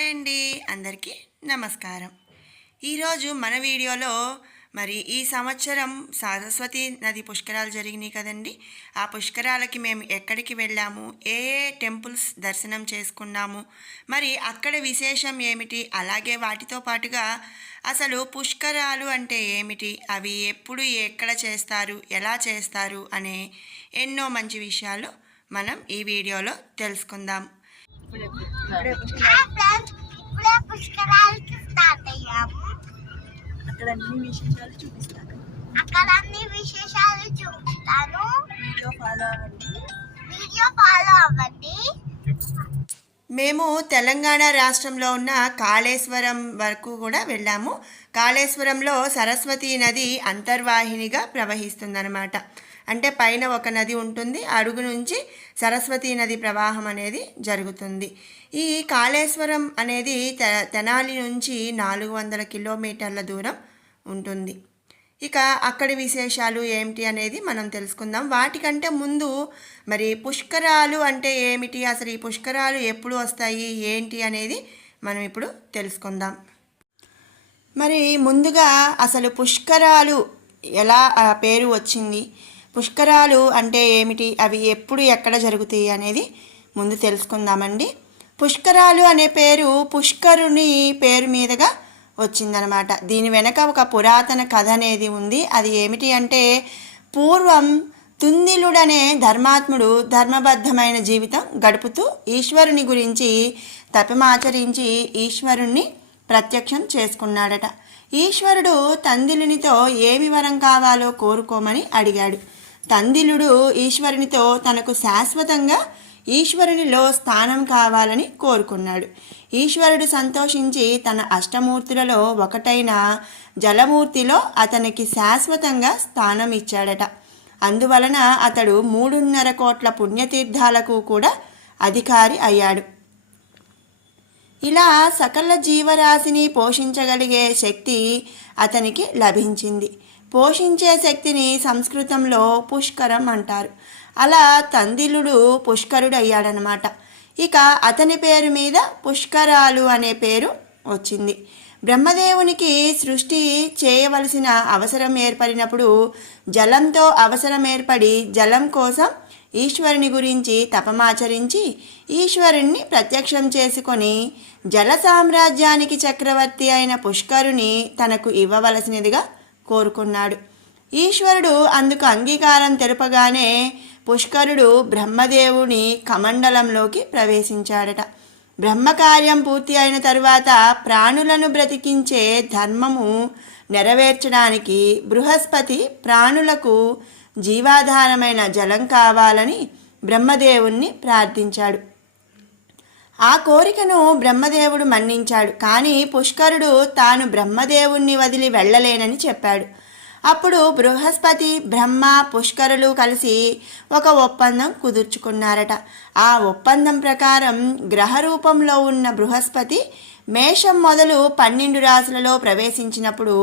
Hi అండి, అందరికీ నమస్కారం. ఈరోజు మన వీడియోలో ఈ సంవత్సరం సరస్వతి నది పుష్కరాలు జరిగినాయి కదండి. ఆ పుష్కరాలకి మేము ఎక్కడికి వెళ్ళాము, ఏ ఏ టెంపుల్స్ దర్శనం చేసుకున్నాము, అక్కడ విశేషం ఏమిటి, అలాగే వాటితో పాటుగా అసలు పుష్కరాలు అంటే ఏమిటి, అవి ఎప్పుడు ఎక్కడ చేస్తారు, ఎలా చేస్తారు అనే ఎన్నో మంచి విషయాలు మనం ఈ వీడియోలో తెలుసుకుందాం. పుష్కరాలకి స్టార్ట్ అయ్యాము. అక్కడ అన్ని విశేషాలు చూపిస్తాను. వీడియో ఫాలో అవ్వండి. మేము తెలంగాణ రాష్ట్రంలో ఉన్న కాళేశ్వరం వరకు కూడా వెళ్ళాము. కాళేశ్వరంలో సరస్వతి నది అంతర్వాహినిగా ప్రవహిస్తుందన్నమాట. అంటే పైన ఒక నది ఉంటుంది, అడుగు నుంచి సరస్వతి నది ప్రవాహం అనేది జరుగుతుంది. ఈ కాళేశ్వరం అనేది తెనాలి నుంచి 400 కిలోమీటర్ల దూరం ఉంటుంది. ఇక అక్కడి విశేషాలు ఏమిటి అనేది మనం తెలుసుకుందాం. వాటికంటే ముందు పుష్కరాలు అంటే ఏమిటి, అసలు ఈ పుష్కరాలు ఎప్పుడు వస్తాయి ఏంటి అనేది మనం ఇప్పుడు తెలుసుకుందాం. ముందుగా అసలు పుష్కరాలు ఎలా పేరు వచ్చింది, పుష్కరాలు అంటే ఏమిటి, అవి ఎప్పుడు ఎక్కడ జరుగుతాయి అనేది ముందు తెలుసుకుందామండి. పుష్కరాలు అనే పేరు పుష్కరుని పేరు మీదుగా వచ్చిందనమాట. దీని వెనక ఒక పురాతన కథ అనేది ఉంది. అది ఏమిటి అంటే, పూర్వం తుందిలుడనే ధర్మాత్ముడు ధర్మబద్ధమైన జీవితం గడుపుతూ ఈశ్వరుని గురించి తపమాచరించి ఈశ్వరుణ్ణి ప్రత్యక్షం చేసుకున్నాడట. ఈశ్వరుడు తందిలునితో ఏమి వరం కావాలో కోరుకోమని అడిగాడు. తందిలుడు ఈశ్వరునితో తనకు శాశ్వతంగా ఈశ్వరునిలో స్థానం కావాలని కోరుకున్నాడు. ఈశ్వరుడు సంతోషించి తన అష్టమూర్తులలో ఒకటైన జలమూర్తిలో అతనికి శాశ్వతంగా స్థానం ఇచ్చాడట. అందువలన అతడు 3.5 కోట్ల పుణ్యతీర్థాలకు కూడా అధికారి అయ్యాడు. ఇలా సకల జీవరాశిని పోషించగలిగే శక్తి అతనికి లభించింది. పోషించే శక్తిని సంస్కృతంలో పుష్కరం అంటారు. అలా తందిలుడు పుష్కరుడు అయ్యాడనమాట. ఇక అతని పేరు మీద పుష్కరాలు అనే పేరు వచ్చింది. బ్రహ్మదేవునికి సృష్టి చేయవలసిన అవసరం ఏర్పడినప్పుడు జలంతో అవసరం ఏర్పడి జలం కోసం ఈశ్వరుని గురించి తపమాచరించి ఈశ్వరుణ్ణి ప్రత్యక్షం చేసుకొని జల సామ్రాజ్యానికి చక్రవర్తి అయిన పుష్కరుని తనకు ఇవ్వవలసినదిగా కోరుకున్నాడు. ఈశ్వరుడు అందుకు అంగీకారం తెలుపగానే పుష్కరుడు బ్రహ్మదేవుని కమండలంలోకి ప్రవేశించాడట. బ్రహ్మకార్యం పూర్తి అయిన తరువాత ప్రాణులను బ్రతికించే ధర్మము నెరవేర్చడానికి బృహస్పతి ప్రాణులకు జీవాధారమైన జలం కావాలని బ్రహ్మదేవుణ్ణి ప్రార్థించాడు. ఆ కోరికను బ్రహ్మదేవుడు మన్నించాడు. కానీ పుష్కరుడు తాను బ్రహ్మదేవుణ్ణి వదిలి వెళ్ళలేనని చెప్పాడు. అప్పుడు బృహస్పతి, బ్రహ్మ, పుష్కరులు కలిసి ఒక ఒప్పందం కుదుర్చుకున్నారట. ఆ ఒప్పందం ప్రకారం గ్రహ రూపంలో ఉన్న బృహస్పతి మేషం మొదలు 12 రాశులలో ప్రవేశించినప్పుడు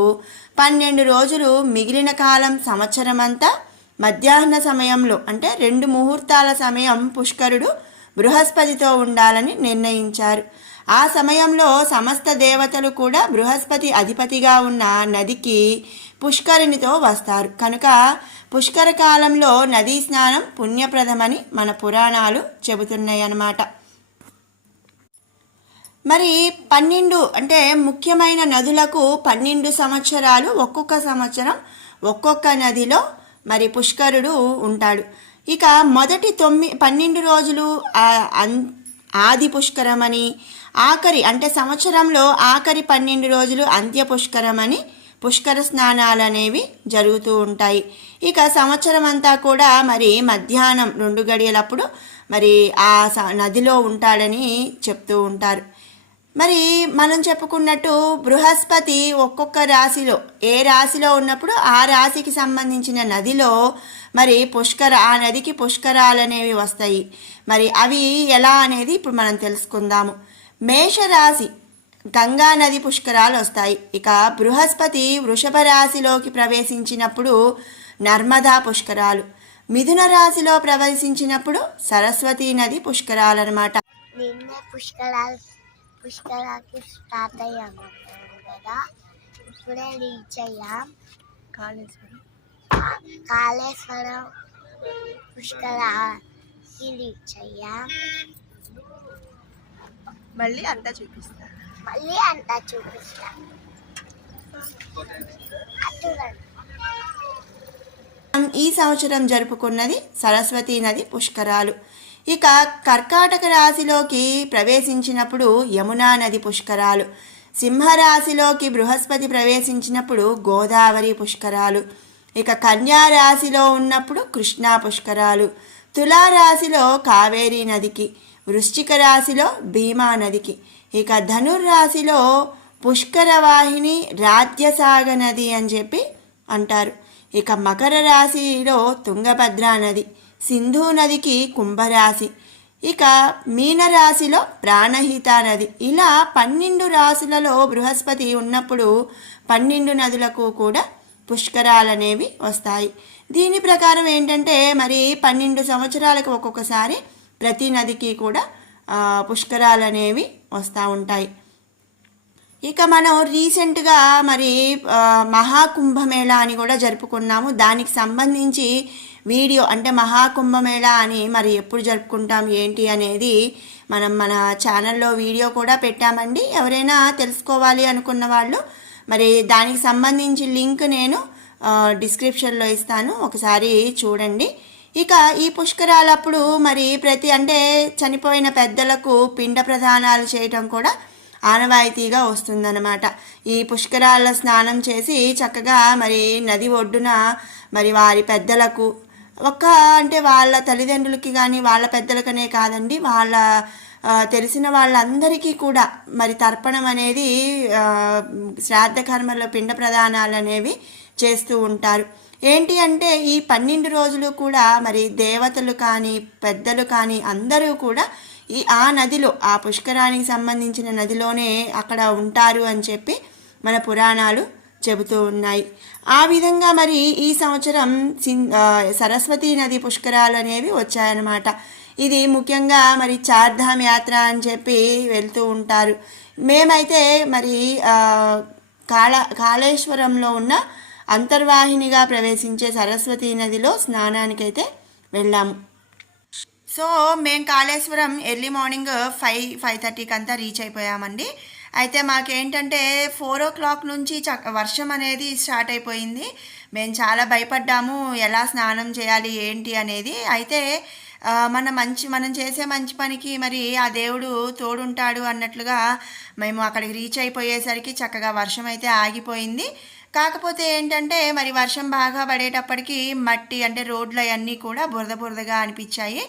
12 రోజులు మిగిలిన కాలం సంవత్సరమంతా మధ్యాహ్న సమయంలో అంటే 2 ముహూర్తాల సమయం పుష్కరుడు బృహస్పతితో ఉండాలని నిర్ణయించారు. ఆ సమయంలో సమస్త దేవతలు కూడా బృహస్పతి అధిపతిగా ఉన్న నదికి పుష్కరిణితో వస్తారు. కనుక పుష్కర కాలంలో నదీ స్నానం పుణ్యప్రదమని మన పురాణాలు చెబుతున్నాయి అన్నమాట. 12 అంటే ముఖ్యమైన నదులకు 12 సంవత్సరాలు, ఒక్కొక్క సంవత్సరం ఒక్కొక్క నదిలో పుష్కరుడు ఉంటాడు. ఇక మొదటి 12 రోజులు ఆది పుష్కరమని, ఆఖరి అంటే సంవత్సరంలో ఆఖరి 12 రోజులు అంత్య పుష్కరమని పుష్కర స్నానాలు అనేవి జరుగుతూ ఉంటాయి. ఇక సంవత్సరం అంతా కూడా మధ్యాహ్నం 2 గడియలప్పుడు ఆ నదిలో ఉంటాడని చెప్తూ ఉంటారు. మనం చెప్పుకున్నట్టు బృహస్పతి ఒక్కొక్క రాశిలో ఏ రాశిలో ఉన్నప్పుడు ఆ రాశికి సంబంధించిన నదిలో ఆ నదికి పుష్కరాలు అనేవి వస్తాయి. అవి ఎలా అనేది ఇప్పుడు మనం తెలుసుకుందాము. మేషరాశి గంగా నది పుష్కరాలు వస్తాయి. ఇక బృహస్పతి వృషభ రాశిలోకి ప్రవేశించినప్పుడు నర్మదా పుష్కరాలు, మిథున రాశిలో ప్రవేశించినప్పుడు సరస్వతీ నది పుష్కరాలు అన్నమాట. పుష్కరాకి స్టార్ట్ అయ్యాము కదా. ఇప్పుడే రీచ్ అయ్యాం కాళేశ్వరం పుష్కరాకి రీచ్ అయ్యాం. మళ్ళీ అంతా చూపిస్తా. ఈ సంవత్సరం జరుపుకున్నది సరస్వతీ నది పుష్కరాలు. ఇక కర్కాటక రాశిలోకి ప్రవేశించినప్పుడు యమునా నది పుష్కరాలు, సింహరాశిలోకి బృహస్పతి ప్రవేశించినప్పుడు గోదావరి పుష్కరాలు, ఇక కన్యా రాశిలో ఉన్నప్పుడు కృష్ణా పుష్కరాలు, తులారాశిలో కావేరీ నదికి, వృశ్చిక రాశిలో భీమా నదికి, ఇక ధనుర్రాశిలో పుష్కరవాహిని రాజ్యసాగ నది అని చెప్పి అంటారు. ఇక మకర రాశిలో తుంగభద్రా నది, సింధు నదికి కుంభరాశి, ఇక మీనరాశిలో ప్రాణహిత నది. ఇలా 12 రాశులలో బృహస్పతి ఉన్నప్పుడు 12 నదులకు కూడా పుష్కరాలు అనేవి వస్తాయి. దీని ప్రకారం ఏంటంటే మరి 12 సంవత్సరాలకు ఒక్కొక్కసారి ప్రతి నదికి కూడా పుష్కరాలు అనేవి వస్తూ ఉంటాయి. ఇక మనం రీసెంట్గా మరి మహాకుంభమేళా అని కూడా జరుపుకున్నాము. దానికి సంబంధించి వీడియో అంటే మహాకుంభమేళా అని మరి ఎప్పుడు జరుపుకుంటాం ఏంటి అనేది మన ఛానల్లో వీడియో కూడా పెట్టామండి. ఎవరైనా తెలుసుకోవాలి అనుకున్న వాళ్ళు మరి దానికి సంబంధించి లింక్ నేను డిస్క్రిప్షన్లో ఇస్తాను, ఒకసారి చూడండి. ఇక ఈ పుష్కరాలప్పుడు మరి అంటే చనిపోయిన పెద్దలకు పిండ ప్రదానాలు చేయటం కూడా ఆనవాయితీగా వస్తుందన్నమాట. ఈ పుష్కరాల స్నానం చేసి చక్కగా మరి నది ఒడ్డున మరి వారి పెద్దలకు అంటే వాళ్ళ తల్లిదండ్రులకి కానీ వాళ్ళ పెద్దలకనే కాదండి, వాళ్ళ తెలిసిన వాళ్ళందరికీ కూడా మరి తర్పణం అనేది శ్రాద్ధ కర్మలో పిండ ప్రదానాలు అనేవి చేస్తూ ఉంటారు. ఏంటి అంటే ఈ 12 రోజులు కూడా మరి దేవతలు కానీ పెద్దలు కానీ అందరూ కూడా ఆ నదిలో ఆ పుష్కరానికి సంబంధించిన నదిలోనే అక్కడ ఉంటారు అని చెప్పి మన పురాణాలు చెబుతూ ఉన్నాయి. ఆ విధంగా మరి ఈ సంవత్సరం సరస్వతీ నది పుష్కరాలు అనేవి వచ్చాయన్నమాట. ఇది ముఖ్యంగా మరి చార్ధామ్ యాత్ర అని చెప్పి వెళ్తూ ఉంటారు. మేమైతే మరి కాళేశ్వరంలో ఉన్న అంతర్వాహినిగా ప్రవేశించే సరస్వతీ నదిలో స్నానానికైతే వెళ్ళాము. సో మేము కాళేశ్వరం ఎర్లీ మార్నింగ్ 5:30కి అంతా రీచ్ అయిపోయామండి. అయితే మాకేంటంటే 4 o'clock నుంచి వర్షం అనేది స్టార్ట్ అయిపోయింది. మేము చాలా భయపడ్డాము, ఎలా స్నానం చేయాలి ఏంటి అనేది. అయితే మనం చేసే మంచి పనికి మరి ఆ దేవుడు తోడుంటాడు అన్నట్లుగా మేము అక్కడికి రీచ్ అయిపోయేసరికి చక్కగా వర్షం అయితే ఆగిపోయింది. కాకపోతే ఏంటంటే మరి వర్షం బాగా పడేటప్పటికి మట్టి అంటే రోడ్లు అవన్నీ కూడా బురదగా అనిపించాయి.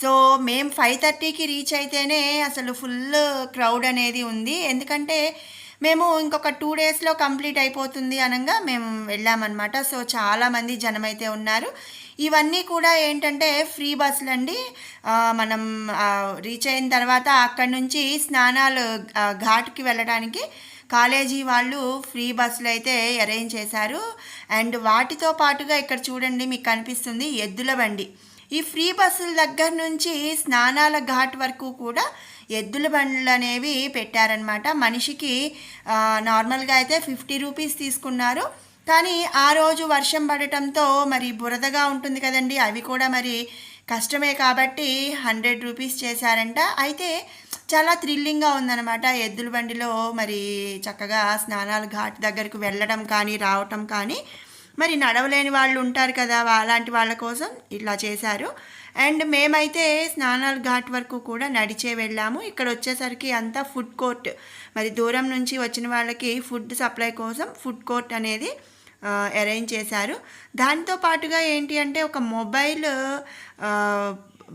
సో మేము 5:30కి రీచ్ అయితేనే అసలు ఫుల్ క్రౌడ్ అనేది ఉంది. ఎందుకంటే మేము ఇంకొక 2 daysలో కంప్లీట్ అయిపోతుంది అనగా మేము వెళ్ళామన్నమాట. సో చాలామంది జనం అయితే ఉన్నారు. ఇవన్నీ కూడా ఏంటంటే ఫ్రీ బస్సులు అండి. మనం రీచ్ అయిన తర్వాత అక్కడి నుంచి స్నానాలు ఘాట్కి వెళ్ళడానికి కాలేజీ వాళ్ళు ఫ్రీ బస్సులు అయితే అరేంజ్ చేశారు. అండ్ వాటితో పాటుగా ఇక్కడ చూడండి మీకు కనిపిస్తుంది ఎద్దుల బండి. ఈ ఫ్రీ బస్సుల దగ్గర నుంచి స్నానాల ఘాట్ వరకు కూడా ఎద్దుల బండ్లు అనేవి పెట్టారనమాట. మనిషికి నార్మల్గా అయితే 50 రూపీస్ తీసుకున్నారు. కానీ ఆ రోజు వర్షం పడటంతో మరి బురదగా ఉంటుంది కదండి, అవి కూడా మరి కష్టమే కాబట్టి 100 రూపీస్ చేశారంట. అయితే చాలా థ్రిల్లింగ్గా ఉందన్నమాట. ఎద్దుల బండిలో మరి చక్కగా స్నానాల ఘాట్ దగ్గరకు వెళ్ళడం కానీ రావటం కానీ, మరి నడవలేని వాళ్ళు ఉంటారు కదా, అలాంటి వాళ్ళ కోసం ఇట్లా చేశారు. అండ్ మేమైతే స్నానాల ఘాట్ వరకు కూడా నడిచే వెళ్ళాము. ఇక్కడ వచ్చేసరికి అంతా ఫుడ్ కోర్ట్, మరి దూరం నుంచి వచ్చిన వాళ్ళకి ఫుడ్ సప్లై కోసం ఫుడ్ కోర్ట్ అనేది అరేంజ్ చేశారు. దాంతో పాటుగా ఏంటి అంటే ఒక మొబైల్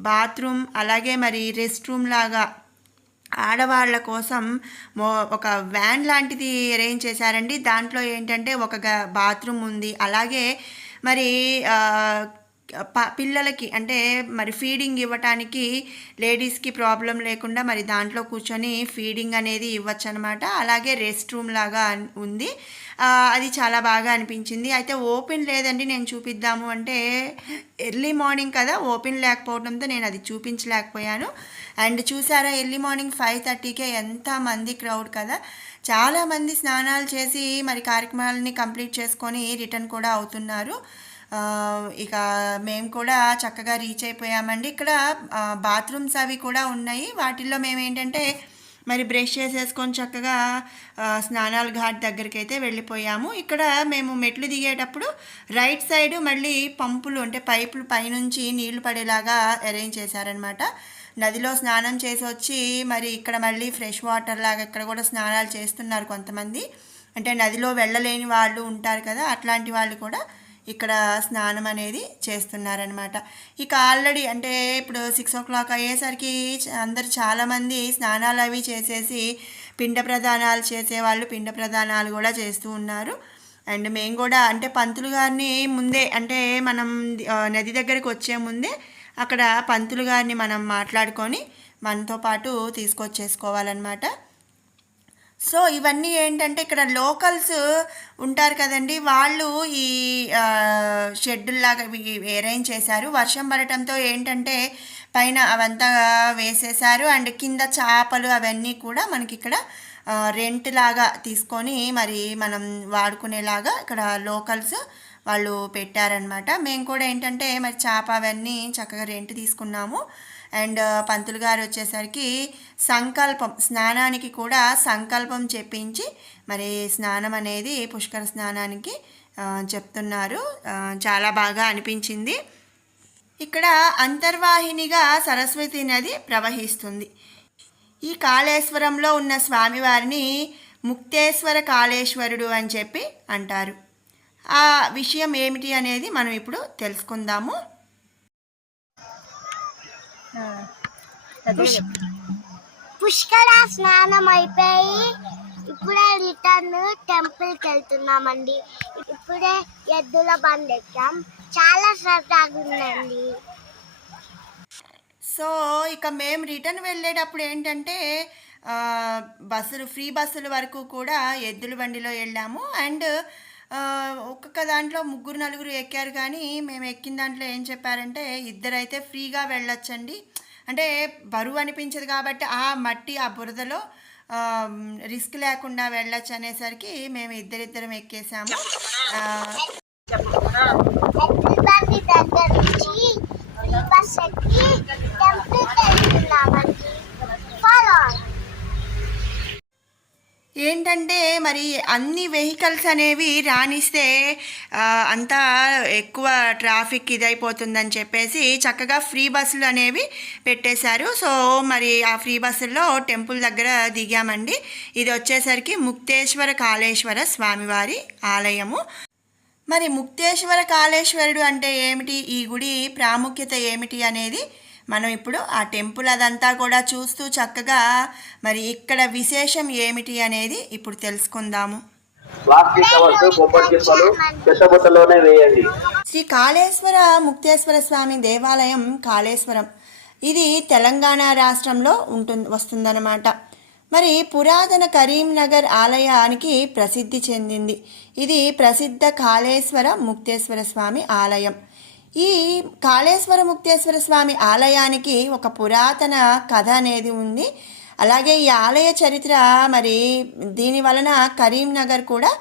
బాత్రూమ్, అలాగే మరి రెస్ట్ రూమ్ లాగా ఆడవాళ్ళ కోసం ఒక వ్యాన్ లాంటిది అరేంజ్ చేశారండి. దాంట్లో ఏంటంటే ఒక బాత్రూమ్ ఉంది, అలాగే మరి పిల్లలకి అంటే మరి ఫీడింగ్ ఇవ్వటానికి లేడీస్కి ప్రాబ్లం లేకుండా మరి దాంట్లో కూర్చొని ఫీడింగ్ అనేది ఇవ్వచ్చు అనమాట. అలాగే రెస్ట్ రూమ్ లాగా ఉంది. అది చాలా బాగా అనిపించింది. అయితే ఓపెన్ లేదండి, నేను చూపిద్దాము అంటే ఎర్లీ మార్నింగ్ కదా, ఓపెన్ లేకపోవడంతో నేను అది చూపించలేకపోయాను. అండ్ చూసారా, ఎర్లీ మార్నింగ్ 5:30కే ఎంతమంది క్రౌడ్ కదా. చాలామంది స్నానాలు చేసి మరి కార్యక్రమాలని కంప్లీట్ చేసుకొని రిటర్న్ కూడా అవుతున్నారు. ఇక మేము కూడా చక్కగా రీచ్ అయిపోయామండి. ఇక్కడ బాత్రూమ్స్ అవి కూడా ఉన్నాయి. వాటిల్లో మేము ఏంటంటే మరి బ్రష్ చేసేసుకొని చక్కగా స్నానాల ఘాట్ దగ్గరికి అయితే వెళ్ళిపోయాము. ఇక్కడ మేము మెట్లు దిగేటప్పుడు రైట్ సైడ్ మళ్ళీ పంపులు అంటే పైపులు పైనుంచి నీళ్లు పడేలాగా అరేంజ్ చేశారనమాట. నదిలో స్నానం చేసి వచ్చి మరి ఇక్కడ మళ్ళీ ఫ్రెష్ వాటర్ లాగా ఇక్కడ కూడా స్నానాలు చేస్తున్నారు కొంతమంది. అంటే నదిలో వెళ్ళలేని వాళ్ళు ఉంటారు కదా, అట్లాంటి వాళ్ళు కూడా ఇక్కడ స్నానం అనేది చేస్తున్నారనమాట. ఇక ఆల్రెడీ అంటే ఇప్పుడు 6 o'clock అయ్యేసరికి అందరు చాలామంది స్నానాలు అవి చేసేసి పిండ ప్రదానాలు చేసేవాళ్ళు పిండ ప్రదానాలు కూడా చేస్తూ ఉన్నారు. అండ్ మేము కూడా అంటే పంతులు గారిని ముందే అంటే మనం నది దగ్గరికి వచ్చే ముందే అక్కడ పంతులు గారిని మనం మాట్లాడుకొని మనతో పాటు తీసుకొచ్చేసుకోవాలన్నమాట. సో ఇవన్నీ ఏంటంటే ఇక్కడ లోకల్స్ ఉంటారు కదండి, వాళ్ళు ఈ షెడ్యూల్లాగా అరేంజ్ చేశారు. వర్షం పడటంతో ఏంటంటే పైన అవంతా వేసేశారు. అండ్ కింద చేపలు అవన్నీ కూడా మనకి ఇక్కడ రెంట్ లాగా తీసుకొని మరి మనం వాడుకునేలాగా ఇక్కడ లోకల్స్ వాళ్ళు పెట్టారనమాట. మేము కూడా ఏంటంటే మరి చేప అవన్నీ చక్కగా రెంట్ తీసుకున్నాము. అండ్ పంతులు గారు వచ్చేసరికి సంకల్పం స్నానానికి కూడా సంకల్పం చెప్పించి మరి స్నానం అనేది పుష్కర స్నానానికి చెప్తున్నారు. చాలా బాగా అనిపించింది. ఇక్కడ అంతర్వాహినిగా సరస్వతి నది ప్రవహిస్తుంది. ఈ కాళేశ్వరంలో ఉన్న స్వామివారిని ముక్తేశ్వర కాళేశ్వరుడు అని చెప్పి అంటారు. ఆ విషయం ఏమిటి అనేది మనం ఇప్పుడు తెలుసుకుందాము. పుష్కర స్నానం అయిపోయి ఇప్పుడే రిటర్న్ టెంపుల్కి వెళ్తున్నామండి. ఇప్పుడే ఎద్దుల బండి ఎక్కాం, చాలా సరదాగా ఉందండి. సో ఇక మేము రిటర్న్ వెళ్ళేటప్పుడు ఏంటంటే ఫ్రీ బస్సుల వరకు కూడా ఎద్దుల బండిలో వెళ్ళాము. అండ్ ఒక్కొక్క దాంట్లో 3-4 ఎక్కారు, కానీ మేము ఎక్కిన దాంట్లో ఏం చెప్పారంటే ఇద్దరైతే ఫ్రీగా వెళ్ళొచ్చండి, అంటే బరువు అనిపించదు కాబట్టి ఆ మట్టి ఆ బురదలో రిస్క్ లేకుండా వెళ్ళొచ్చు అనేసరికి మేము ఇద్దరిద్దరం ఎక్కేసాము. దగ్గర నుంచి బస్ ఎక్కి టెంపుల్కి వెళ్తున్నామండి. ఫాలో ఏంటంటే మరి అన్ని వెహికల్స్ అనేవి రానిస్తే అంతా ఎక్కువ ట్రాఫిక్ ఇదైపోతుందని చెప్పేసి చక్కగా ఫ్రీ బస్సులు అనేవి పెట్టేశారు. సో మరి ఆ ఫ్రీ బస్సుల్లో టెంపుల్ దగ్గర దిగామండి. ఇది వచ్చేసరికి ముక్తేశ్వర కాళేశ్వర స్వామివారి ఆలయము. మరి ముక్తేశ్వర కాళేశ్వరుడు అంటే ఏమిటి, ఈ గుడి ప్రాముఖ్యత ఏమిటి అనేది మనం ఇప్పుడు ఆ టెంపుల్ అదంతా కూడా చూస్తూ చక్కగా మరి ఇక్కడ విశేషం ఏమిటి అనేది ఇప్పుడు తెలుసుకుందాము. శ్రీ కాళేశ్వర ముక్తేశ్వర స్వామి దేవాలయం కాళేశ్వరం, ఇది తెలంగాణ రాష్ట్రంలో వస్తుందన్నమాట. మరి పురాతన కరీంనగర్ ఆలయానికి ప్రసిద్ధి చెందింది. ఇది ప్రసిద్ధ కాళేశ్వర ముక్తేశ్వర స్వామి ఆలయం. ఈ కాళేశ్వర ముక్తేశ్వర స్వామి ఆలయానికి ఒక పురాతన కథ అనేది ఉంది. అలాగే ఈ ఆలయ చరిత్ర మరి దీని వలన కరీంనగర్ కూడా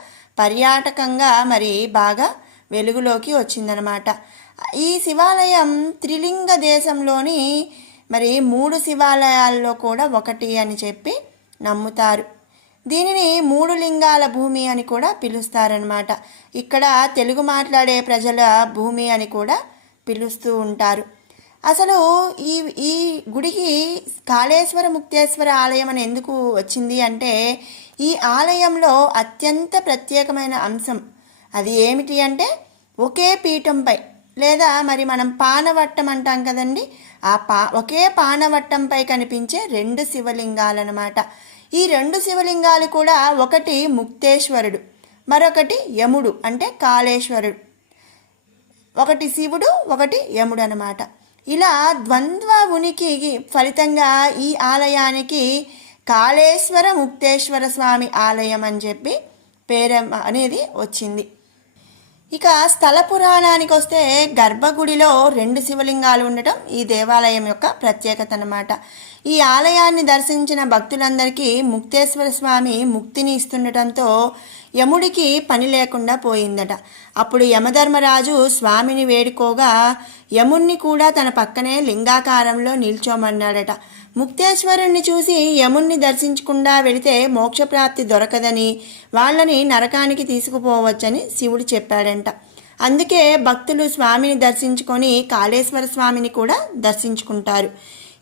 పర్యాటకంగా మరి బాగా వెలుగులోకి వచ్చిందనమాట. ఈ శివాలయం త్రిలింగ దేశంలోని మరి 3 శివాలయాల్లో కూడా ఒకటి అని చెప్పి నమ్ముతారు. దీనిని 3 లింగాల భూమి అని కూడా పిలుస్తారనమాట. ఇక్కడ తెలుగు మాట్లాడే ప్రజల భూమి అని కూడా పిలుస్తూ ఉంటారు. అసలు ఈ గుడికి కాళేశ్వర ముక్తేశ్వర ఆలయం అని ఎందుకు వచ్చింది అంటే ఈ ఆలయంలో అత్యంత ప్రత్యేకమైన అంశం అది ఏమిటి అంటే ఒకే పీఠంపై లేదా మరి మనం పానవట్టం అంటాం కదండి, ఒకే పానవట్టంపై కనిపించే 2 శివలింగాలన్నమాట. ఈ 2 శివలింగాలు కూడా ఒకటి ముక్తేశ్వరుడు, మరొకటి యముడు అంటే కాళేశ్వరుడు. ఒకటి శివుడు ఒకటి యముడు అనమాట. ఇలా ద్వంద్వ ఉనికి ఫలితంగా ఈ ఆలయానికి కాళేశ్వర ముక్తేశ్వర స్వామి ఆలయం అని చెప్పి పేరు అనేది వచ్చింది. ఇక స్థల పురాణానికి వస్తే గర్భగుడిలో 2 శివలింగాలు ఉండటం ఈ దేవాలయం యొక్క ప్రత్యేకత అన్నమాట. ఈ ఆలయాన్ని దర్శించిన భక్తులందరికీ ముక్తేశ్వర స్వామి ముక్తిని ఇస్తుండటంతో యముడికి పని లేకుండా పోయిందట. అప్పుడు యమధర్మరాజు స్వామిని వేడుకోగా యముణ్ణి కూడా తన పక్కనే లింగాకారంలో నిల్చోమన్నాడట. ముక్తేశ్వరుణ్ణి చూసి యముణ్ణి దర్శించకుండా వెళితే మోక్షప్రాప్తి దొరకదని, వాళ్ళని నరకానికి తీసుకుపోవచ్చని శివుడు చెప్పాడంట. అందుకే భక్తులు స్వామిని దర్శించుకొని కాళేశ్వర స్వామిని కూడా దర్శించుకుంటారు.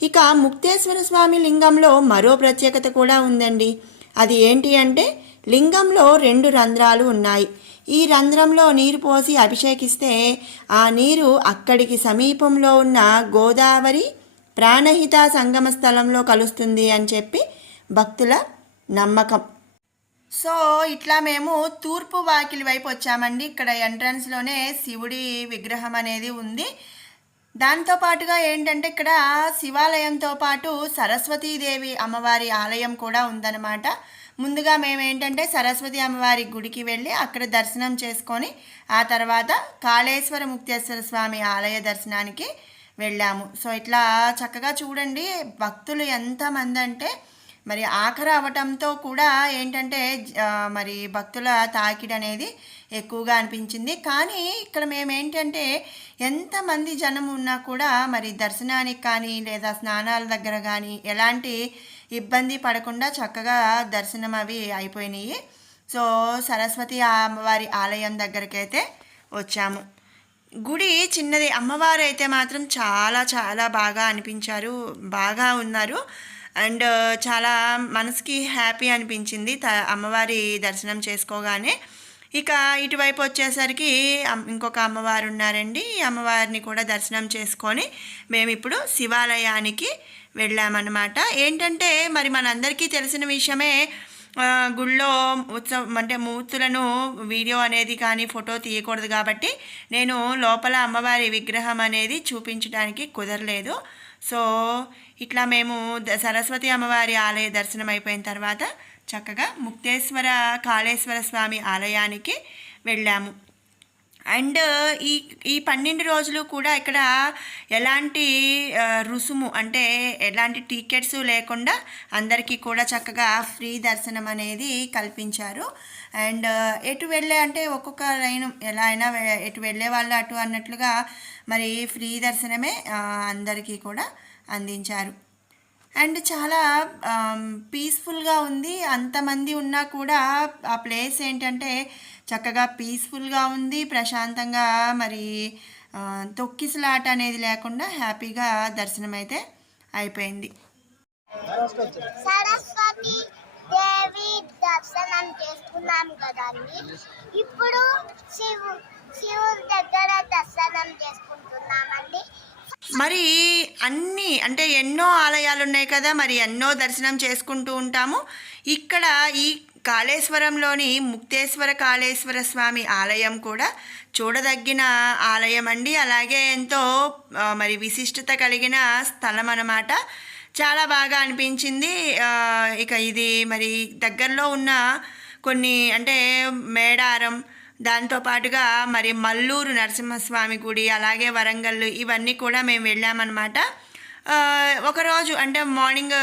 ఇక ముక్తేశ్వర స్వామి లింగంలో మరో ప్రత్యేకత కూడా ఉందండి. అది ఏంటి అంటే లింగంలో 2 రంధ్రాలు ఉన్నాయి. ఈ రంధ్రంలో నీరు పోసి అభిషేకిస్తే ఆ నీరు అక్కడికి సమీపంలో ఉన్న గోదావరి ప్రాణహిత సంగమ స్థలంలో కలుస్తుంది అని చెప్పి భక్తుల నమ్మకం. సో ఇట్లా మేము తూర్పు వాకిలి వైపు వచ్చామండి. ఇక్కడ ఎంట్రన్స్లోనే శివుడి విగ్రహం అనేది ఉంది. దాంతోపాటుగా ఏంటంటే ఇక్కడ శివాలయంతో పాటు సరస్వతీదేవి అమ్మవారి ఆలయం కూడా ఉందన్నమాట. ముందుగా మేము ఏంటంటే సరస్వతి అమ్మవారి గుడికి వెళ్ళి అక్కడ దర్శనం చేసుకొని ఆ తర్వాత కాళేశ్వర ముక్తేశ్వర స్వామి ఆలయ దర్శనానికి వెళ్ళాము. సో ఇట్లా చక్కగా చూడండి, భక్తులు ఎంతమంది అంటే మరి ఆఖరి అవటంతో కూడా ఏంటంటే మరి భక్తుల తాకిడి అనేది ఎక్కువగా అనిపించింది. కానీ ఇక్కడ మేము ఏంటంటే ఎంతమంది జనం ఉన్నా కూడా మరి దర్శనానికి కానీ లేదా స్నానాల దగ్గర కానీ ఎలాంటి ఇబ్బంది పడకుండా చక్కగా దర్శనం అవి అయిపోయినాయి. సో సరస్వతి అమ్మవారి ఆలయం దగ్గరకైతే వచ్చాము. గుడి చిన్నది, అమ్మవారు అయితే మాత్రం చాలా చాలా బాగా అనిపించారు, బాగా ఉన్నారు. అండ్ చాలా మనసుకి హ్యాపీ అనిపించింది అమ్మవారి దర్శనం చేసుకోగానే. ఇక ఇటువైపు వచ్చేసరికి ఇంకొక అమ్మవారు ఉన్నారండి. ఈ అమ్మవారిని కూడా దర్శనం చేసుకొని మేము ఇప్పుడు శివాలయానికి వెళ్ళామన్నమాట. ఏంటంటే మరి మనందరికీ తెలిసిన విషయమే, గుళ్ళో ఉత్సవం అంటే మూర్తులను వీడియో అనేది కానీ ఫోటో తీయకూడదు కాబట్టి నేను లోపల అమ్మవారి విగ్రహం అనేది చూపించడానికి కుదరలేదు. సో ఇట్లా మేము సరస్వతి అమ్మవారి ఆలయ దర్శనం అయిపోయిన తర్వాత చక్కగా ముక్తేశ్వర కాళేశ్వర స్వామి ఆలయానికి వెళ్ళాము. అండ్ ఈ 12 రోజులు కూడా ఇక్కడ ఎలాంటి రుసుము అంటే ఎలాంటి టికెట్స్ లేకుండా అందరికీ కూడా చక్కగా ఫ్రీ దర్శనం అనేది కల్పించారు. అండ్ ఎటు వెళ్ళే అంటే ఒక్కొక్క లైన్ ఎలా అయినా ఎటు వెళ్ళే వాళ్ళు అటు అన్నట్లుగా మరి ఫ్రీ దర్శనమే అందరికీ కూడా అందించారు. అండ్ చాలా పీస్ఫుల్గా ఉంది. అంతమంది ఉన్నా కూడా ఆ ప్లేస్ ఏంటంటే చక్కగా పీస్ఫుల్గా ఉంది, ప్రశాంతంగా మరి తొక్కిసలాట అనేది లేకుండా హ్యాపీగా దర్శనం అయితే అయిపోయింది. సరస్వతి దేవి దర్శనం చేసుకున్నాం కదండి. ఇప్పుడు శివుడి దగ్గర దర్శనం చేసుకుంటున్నామండి. మరి అన్నీ అంటే ఎన్నో ఆలయాలు ఉన్నాయి కదా, మరి ఎన్నో దర్శనం చేసుకుంటూ ఉంటాము. ఇక్కడ ఈ కాళేశ్వరంలోని ముక్తేశ్వర కాళేశ్వర స్వామి ఆలయం కూడా చూడదగిన ఆలయం అండి. అలాగే ఎంతో మరి విశిష్టత కలిగిన స్థలం అన్నమాట. చాలా బాగా అనిపించింది. ఇక ఇది మరి దగ్గరలో ఉన్న కొన్ని అంటే మేడారం, దాంతోపాటుగా మరి మల్లూరు నరసింహస్వామి గుడి, అలాగే వరంగల్, ఇవన్నీ కూడా మేము వెళ్ళామన్నమాట. ఒకరోజు అంటే మార్నింగ్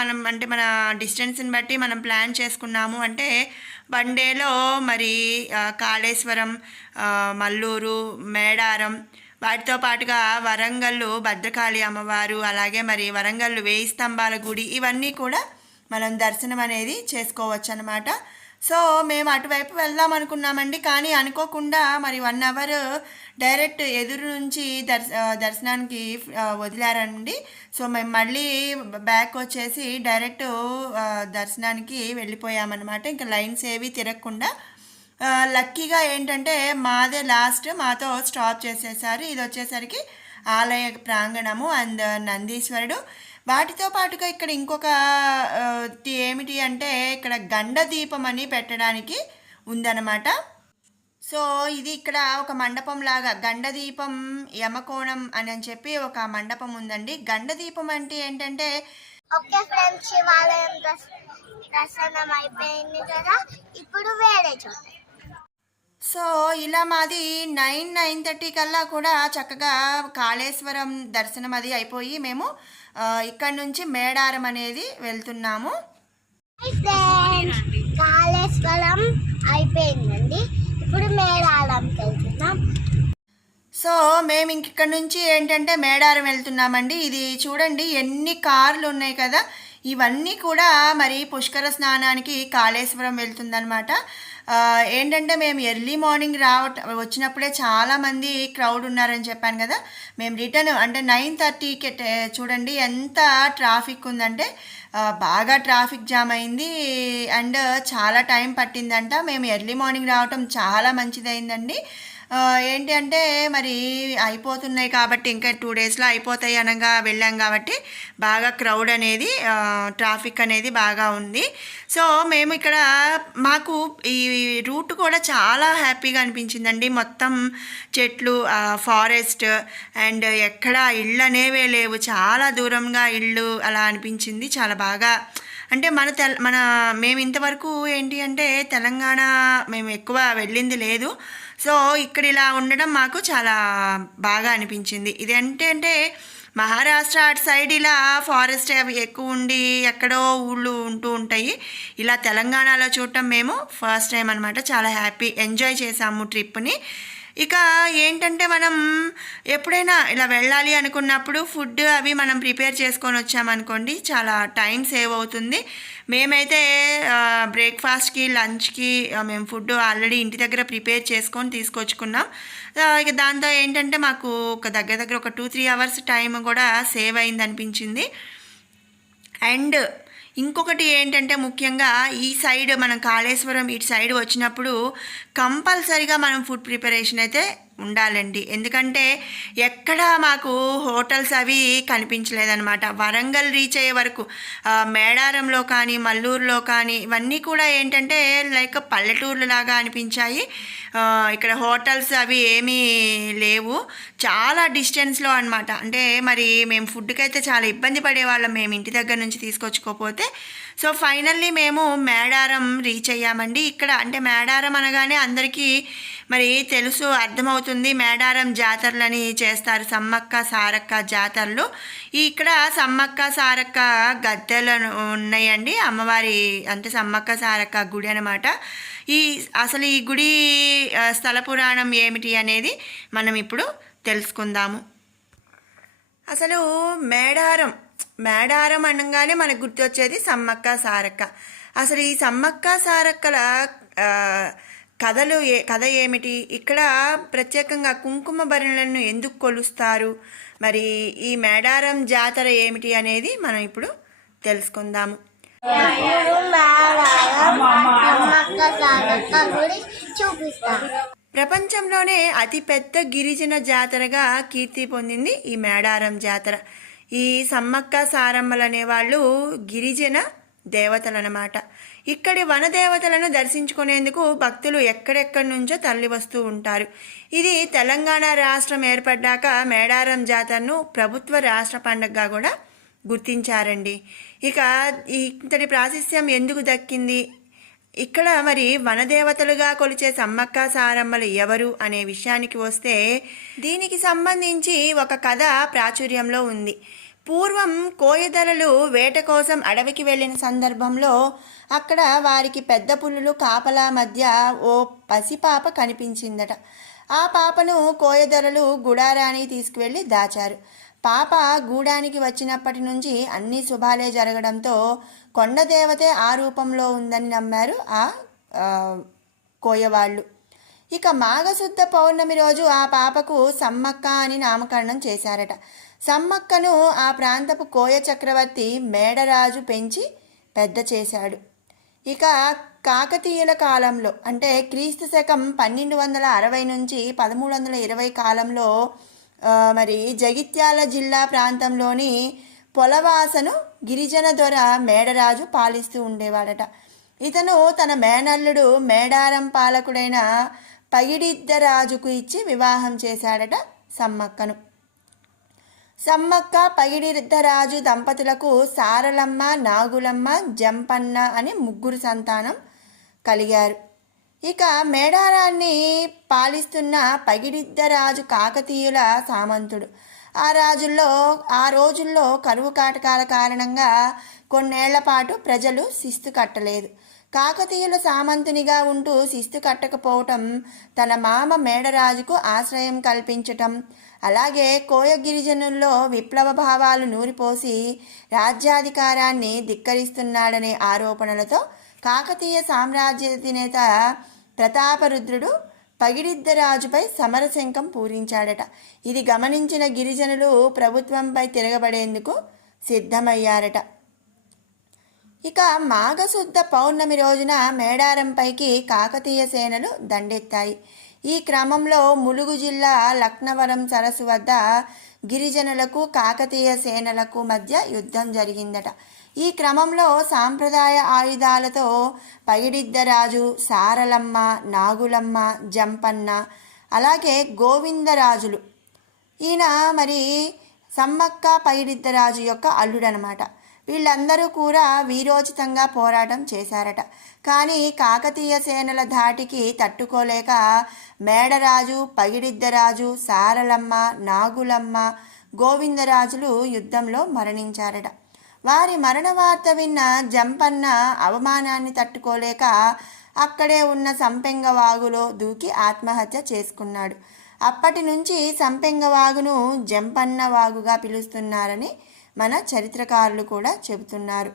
మనం అంటే మన డిస్టెన్స్ని బట్టి మనం ప్లాన్ చేసుకున్నాము. అంటే 1 డేలో మరి కాళేశ్వరం, మల్లూరు, మేడారం, వాటితో పాటుగా వరంగల్లు భద్రకాళి అమ్మవారు, అలాగే మరి వరంగల్లు 1000 స్తంభాల గుడి, ఇవన్నీ కూడా మనం దర్శనం అనేది చేసుకోవచ్చు అన్నమాట. సో మేము అటువైపు వెళ్దాం అనుకున్నామండి. కానీ అనుకోకుండా మరి 1 అవర్ డైరెక్ట్ ఎదురు నుంచి దర్శనానికి వదిలారండి. సో మేము మళ్ళీ బ్యాక్ వచ్చేసి డైరెక్ట్ దర్శనానికి వెళ్ళిపోయామన్నమాట. ఇంకా లైన్స్ ఏవి తిరగకుండా. లక్కీగా ఏంటంటే మాదే లాస్ట్, మాతో స్టాప్ చేసేసారు. ఇది వచ్చేసరికి ఆలయ ప్రాంగణము అండ్ నందీశ్వరుడు. వాటితో పాటుగా ఇక్కడ ఇంకొక ఏమిటి అంటే ఇక్కడ గండ దీపం అని పెట్టడానికి ఉందన్నమాట. సో ఇది ఇక్కడ ఒక మండపం లాగా గండదీపం యమకోణం అని చెప్పి ఒక మండపం ఉందండి. గండదీపం అంటే ఏంటంటే ఓకే ఫ్రెండ్స్, శివాలయం దర్శనం అయిపోయింది కదా, ఇప్పుడు వేరే చోట. సో ఇలా మాది 9:30 కల్లా కూడా చక్కగా కాళేశ్వరం దర్శనం అది అయిపోయి మేము ఇక్కడ నుంచి మేడారం అనేది వెళ్తున్నాము. కాళేశ్వరం అయిపోయిందండి, ఇప్పుడు మేడారంకి వెళ్తున్నాం. సో మేము ఇక్కడ నుంచి ఏంటంటే మేడారం వెళ్తున్నామండి. ఇది చూడండి ఎన్ని కార్లు ఉన్నాయి కదా, ఇవన్నీ కూడా మరి పుష్కర స్నానానికి కాళేశ్వరం వెళ్తుందనమాట. ఏంటంటే మేము ఎర్లీ మార్నింగ్ వచ్చినప్పుడే చాలామంది క్రౌడ్ ఉన్నారని చెప్పాను కదా. మేము రిటర్న్ అంటే 9:30కి చూడండి ఎంత ట్రాఫిక్ ఉందంటే బాగా ట్రాఫిక్ జామ్ అయింది అండ్ చాలా టైం పట్టిందంట. మేము ఎర్లీ మార్నింగ్ రావటం చాలా మంచిదైందండి. ఏంటి అంటే మరి అయిపోతున్నాయి కాబట్టి ఇంకా 2 డేస్లో అయిపోతాయి అనగా వెళ్ళాం కాబట్టి బాగా క్రౌడ్ అనేది ట్రాఫిక్ అనేది బాగా ఉంది. సో మేము ఇక్కడ మాకు ఈ రూట్ కూడా చాలా హ్యాపీగా అనిపించిందండి. మొత్తం చెట్లు, ఫారెస్ట్ అండ్ ఎక్కడ ఇళ్ళు అనేవే లేవు, చాలా దూరంగా ఇళ్ళు అలా అనిపించింది. చాలా బాగా అంటే మేము ఇంతవరకు ఏంటి అంటే తెలంగాణ మేము ఎక్కువ వెళ్ళింది లేదు. సో ఇక్కడ ఇలా ఉండడం మాకు చాలా బాగా అనిపించింది. ఇది అంటే మహారాష్ట్ర అటు సైడ్ ఇలా ఫారెస్ట్ అవి ఎక్కువ ఉండి ఎక్కడో ఊళ్ళు ఉంటూ ఉంటాయి. ఇలా తెలంగాణలో చూడటం మేము ఫస్ట్ టైం అనమాట. చాలా హ్యాపీ ఎంజాయ్ చేసాము ట్రిప్ని. ఇక ఏంటంటే మనం ఎప్పుడైనా ఇలా వెళ్ళాలి అనుకున్నప్పుడు ఫుడ్ అవి మనం ప్రిపేర్ చేసుకొని వచ్చామనుకోండి చాలా టైం సేవ్ అవుతుంది. మేమైతే బ్రేక్ఫాస్ట్కి లంచ్కి మేము ఫుడ్ ఆల్రెడీ ఇంటి దగ్గర ప్రిపేర్ చేసుకొని తీసుకొచ్చుకున్నాం. ఇక దాంతో ఏంటంటే మాకు ఒక దగ్గర ఒక 2-3 అవర్స్ టైం కూడా సేవ్ అయింది అనిపించింది. అండ్ ఇంకొకటి ఏంటంటే ముఖ్యంగా ఈ సైడ్ మనం కాళేశ్వరం ఇటు సైడ్ వచ్చినప్పుడు కంపల్సరీగా మనం ఫుడ్ ప్రిపరేషన్ అయితే ఉండాలండి. ఎందుకంటే ఎక్కడ మాకు హోటల్స్ అవి కనిపించలేదన్నమాట. వరంగల్ రీచ్ అయ్యే వరకు మేడారంలో కానీ మల్లూరులో కానీ ఇవన్నీ కూడా ఏంటంటే లైక్ పల్లెటూర్లు లాగా అనిపించాయి. ఇక్కడ హోటల్స్ అవి ఏమీ లేవు, చాలా డిస్టెన్స్లో అనమాట. అంటే మరి మేము ఫుడ్కి అయితే చాలా ఇబ్బంది పడేవాళ్ళం మేము ఇంటి దగ్గర నుంచి తీసుకొచ్చుకోకపోతే. సో ఫైనల్లీ మేము మేడారం రీచ్ అయ్యామండి. ఇక్కడ అంటే మేడారం అనగానే అందరికీ మరి తెలుసు, అర్థమవుతుంది. మేడారం జాతరలని చేస్తారు, సమ్మక్క సారక్క జాతరలు. ఇక్కడ సమ్మక్క సారక్క గద్దెలు ఉన్నాయండి, అమ్మవారి అంటే సమ్మక్క సారక్క గుడి అనమాట. అసలు ఈ గుడి స్థల పురాణం ఏమిటి అనేది మనం ఇప్పుడు తెలుసుకుందాము. అసలు మేడారం అనగానే మనకు గుర్తొచ్చేది సమ్మక్క సారక్క. అసలు ఈ సమ్మక్క సారక్కల కథ ఏమిటి, ఇక్కడ ప్రత్యేకంగా కుంకుమ భరణలను ఎందుకు కొలుస్తారు, మరి ఈ మేడారం జాతర ఏమిటి అనేది మనం ఇప్పుడు తెలుసుకుందాము. ప్రపంచంలోనే అతిపెద్ద గిరిజన జాతరగా కీర్తి పొందింది ఈ మేడారం జాతర. ఈ సమ్మక్క సారమ్మలు అనేవాళ్ళు గిరిజన దేవతలు అన్నమాట. ఇక్కడి వనదేవతలను దర్శించుకునేందుకు భక్తులు ఎక్కడెక్కడి నుంచో తరలి వస్తూ ఉంటారు. ఇది తెలంగాణ రాష్ట్రం ఏర్పడ్డాక మేడారం జాతరను ప్రభుత్వ రాష్ట్ర పండుగగా కూడా గుర్తించారండి. ఇక ఇంతటి ప్రాశస్త్యం ఎందుకు దక్కింది, ఇక్కడ మరి వనదేవతలుగా కొలిచే సమ్మక్క సారమ్మలు ఎవరు అనే విషయానికి వస్తే దీనికి సంబంధించి ఒక కథ ప్రాచుర్యంలో ఉంది. పూర్వం కోయదలలు వేట కోసం అడవికి వెళ్ళిన సందర్భంలో అక్కడ వారికి పెద్ద పులులు కాపలా మధ్య ఓ పసిపాప కనిపించిందట. ఆ పాపను కోయదలలు గుడారానికి తీసుకువెళ్ళి దాచారు. పాప గూడానికి వచ్చినప్పటి నుంచి అన్ని శుభాలే జరగడంతో కొండదేవతే ఆ రూపంలో ఉందని నమ్మారు ఆ కోయవాళ్ళు. ఇక మాఘశుద్ధ పౌర్ణమి రోజు ఆ పాపకు సమ్మక్క అని నామకరణం చేశారట. సమ్మక్కను ఆ ప్రాంతపు కోయ చక్రవర్తి మేడరాజు పెంచి పెద్ద చేశాడు. ఇక కాకతీయుల కాలంలో అంటే క్రీస్తు శకం 1260 నుంచి 1320 కాలంలో మరి జగిత్యాల జిల్లా ప్రాంతంలోని పొలవాసను గిరిజన దొర మేడరాజు పాలిస్తూ ఉండేవాడట. ఇతను తన మేనల్లుడు మేడారం పాలకుడైన పగిడిద్దరాజుకు ఇచ్చి వివాహం చేశాడట సమ్మక్కను. సమ్మక్క పగిడిద్దరాజు దంపతులకు సారలమ్మ, నాగులమ్మ, జంపన్న అని 3 సంతానం కలిగారు. ఇక మేడారాన్ని పాలిస్తున్న పగిడిద్దరాజు కాకతీయుల సామంతుడు. ఆ రోజుల్లో కరువు కాటకాల కారణంగా కొన్నేళ్ల పాటు ప్రజలు శిస్తు కట్టలేదు. కాకతీయుల సామంతునిగా ఉంటూ శిస్తు కట్టకపోవటం, తన మామ మేడరాజుకు ఆశ్రయం కల్పించటం, అలాగే కోయ గిరిజనుల్లో విప్లవ భావాలు నూరిపోసి రాజ్యాధికారాన్ని ధిక్కరిస్తున్నాడనే ఆరోపణలతో కాకతీయ సామ్రాజ్యాధినేత ప్రతాపరుద్రుడు పగిడిద్దరాజుపై సమరశంఖం పూరించాడట. ఇది గమనించిన గిరిజనులు ప్రభుత్వంపై తిరగబడేందుకు సిద్ధమయ్యారట. ఇక మాఘశుద్ధ పౌర్ణమి రోజున మేడారంపైకి కాకతీయ సేనలు దండెత్తాయి. ఈ క్రమంలో ములుగు జిల్లా లక్నవరం సరస్సు వద్ద గిరిజనులకు కాకతీయ సేనలకు మధ్య యుద్ధం జరిగిందట. ఈ క్రమంలో సాంప్రదాయ ఆయుధాలతో పగిడిద్దరాజు, సారలమ్మ, నాగులమ్మ, జంపన్న, అలాగే గోవిందరాజులు, ఈయన మరి సమ్మక్క పగిడిద్దరాజు యొక్క అల్లుడనమాట, వీళ్ళందరూ కూడా వీరోచితంగా పోరాటం చేశారట. కానీ కాకతీయ సేనల ధాటికి తట్టుకోలేక మేడరాజు, పగిడిద్దరాజు, సారలమ్మ, నాగులమ్మ, గోవిందరాజులు యుద్ధంలో మరణించారట. వారి మరణ వార్త విన్న జంపన్న అవమానాన్ని తట్టుకోలేక అక్కడే ఉన్న సంపెంగ వాగులో దూకి ఆత్మహత్య చేసుకున్నాడు. అప్పటి నుంచి సంపెంగ వాగును జంపన్న వాగుగా పిలుస్తున్నారని మన చరిత్రకారులు కూడా చెబుతున్నారు.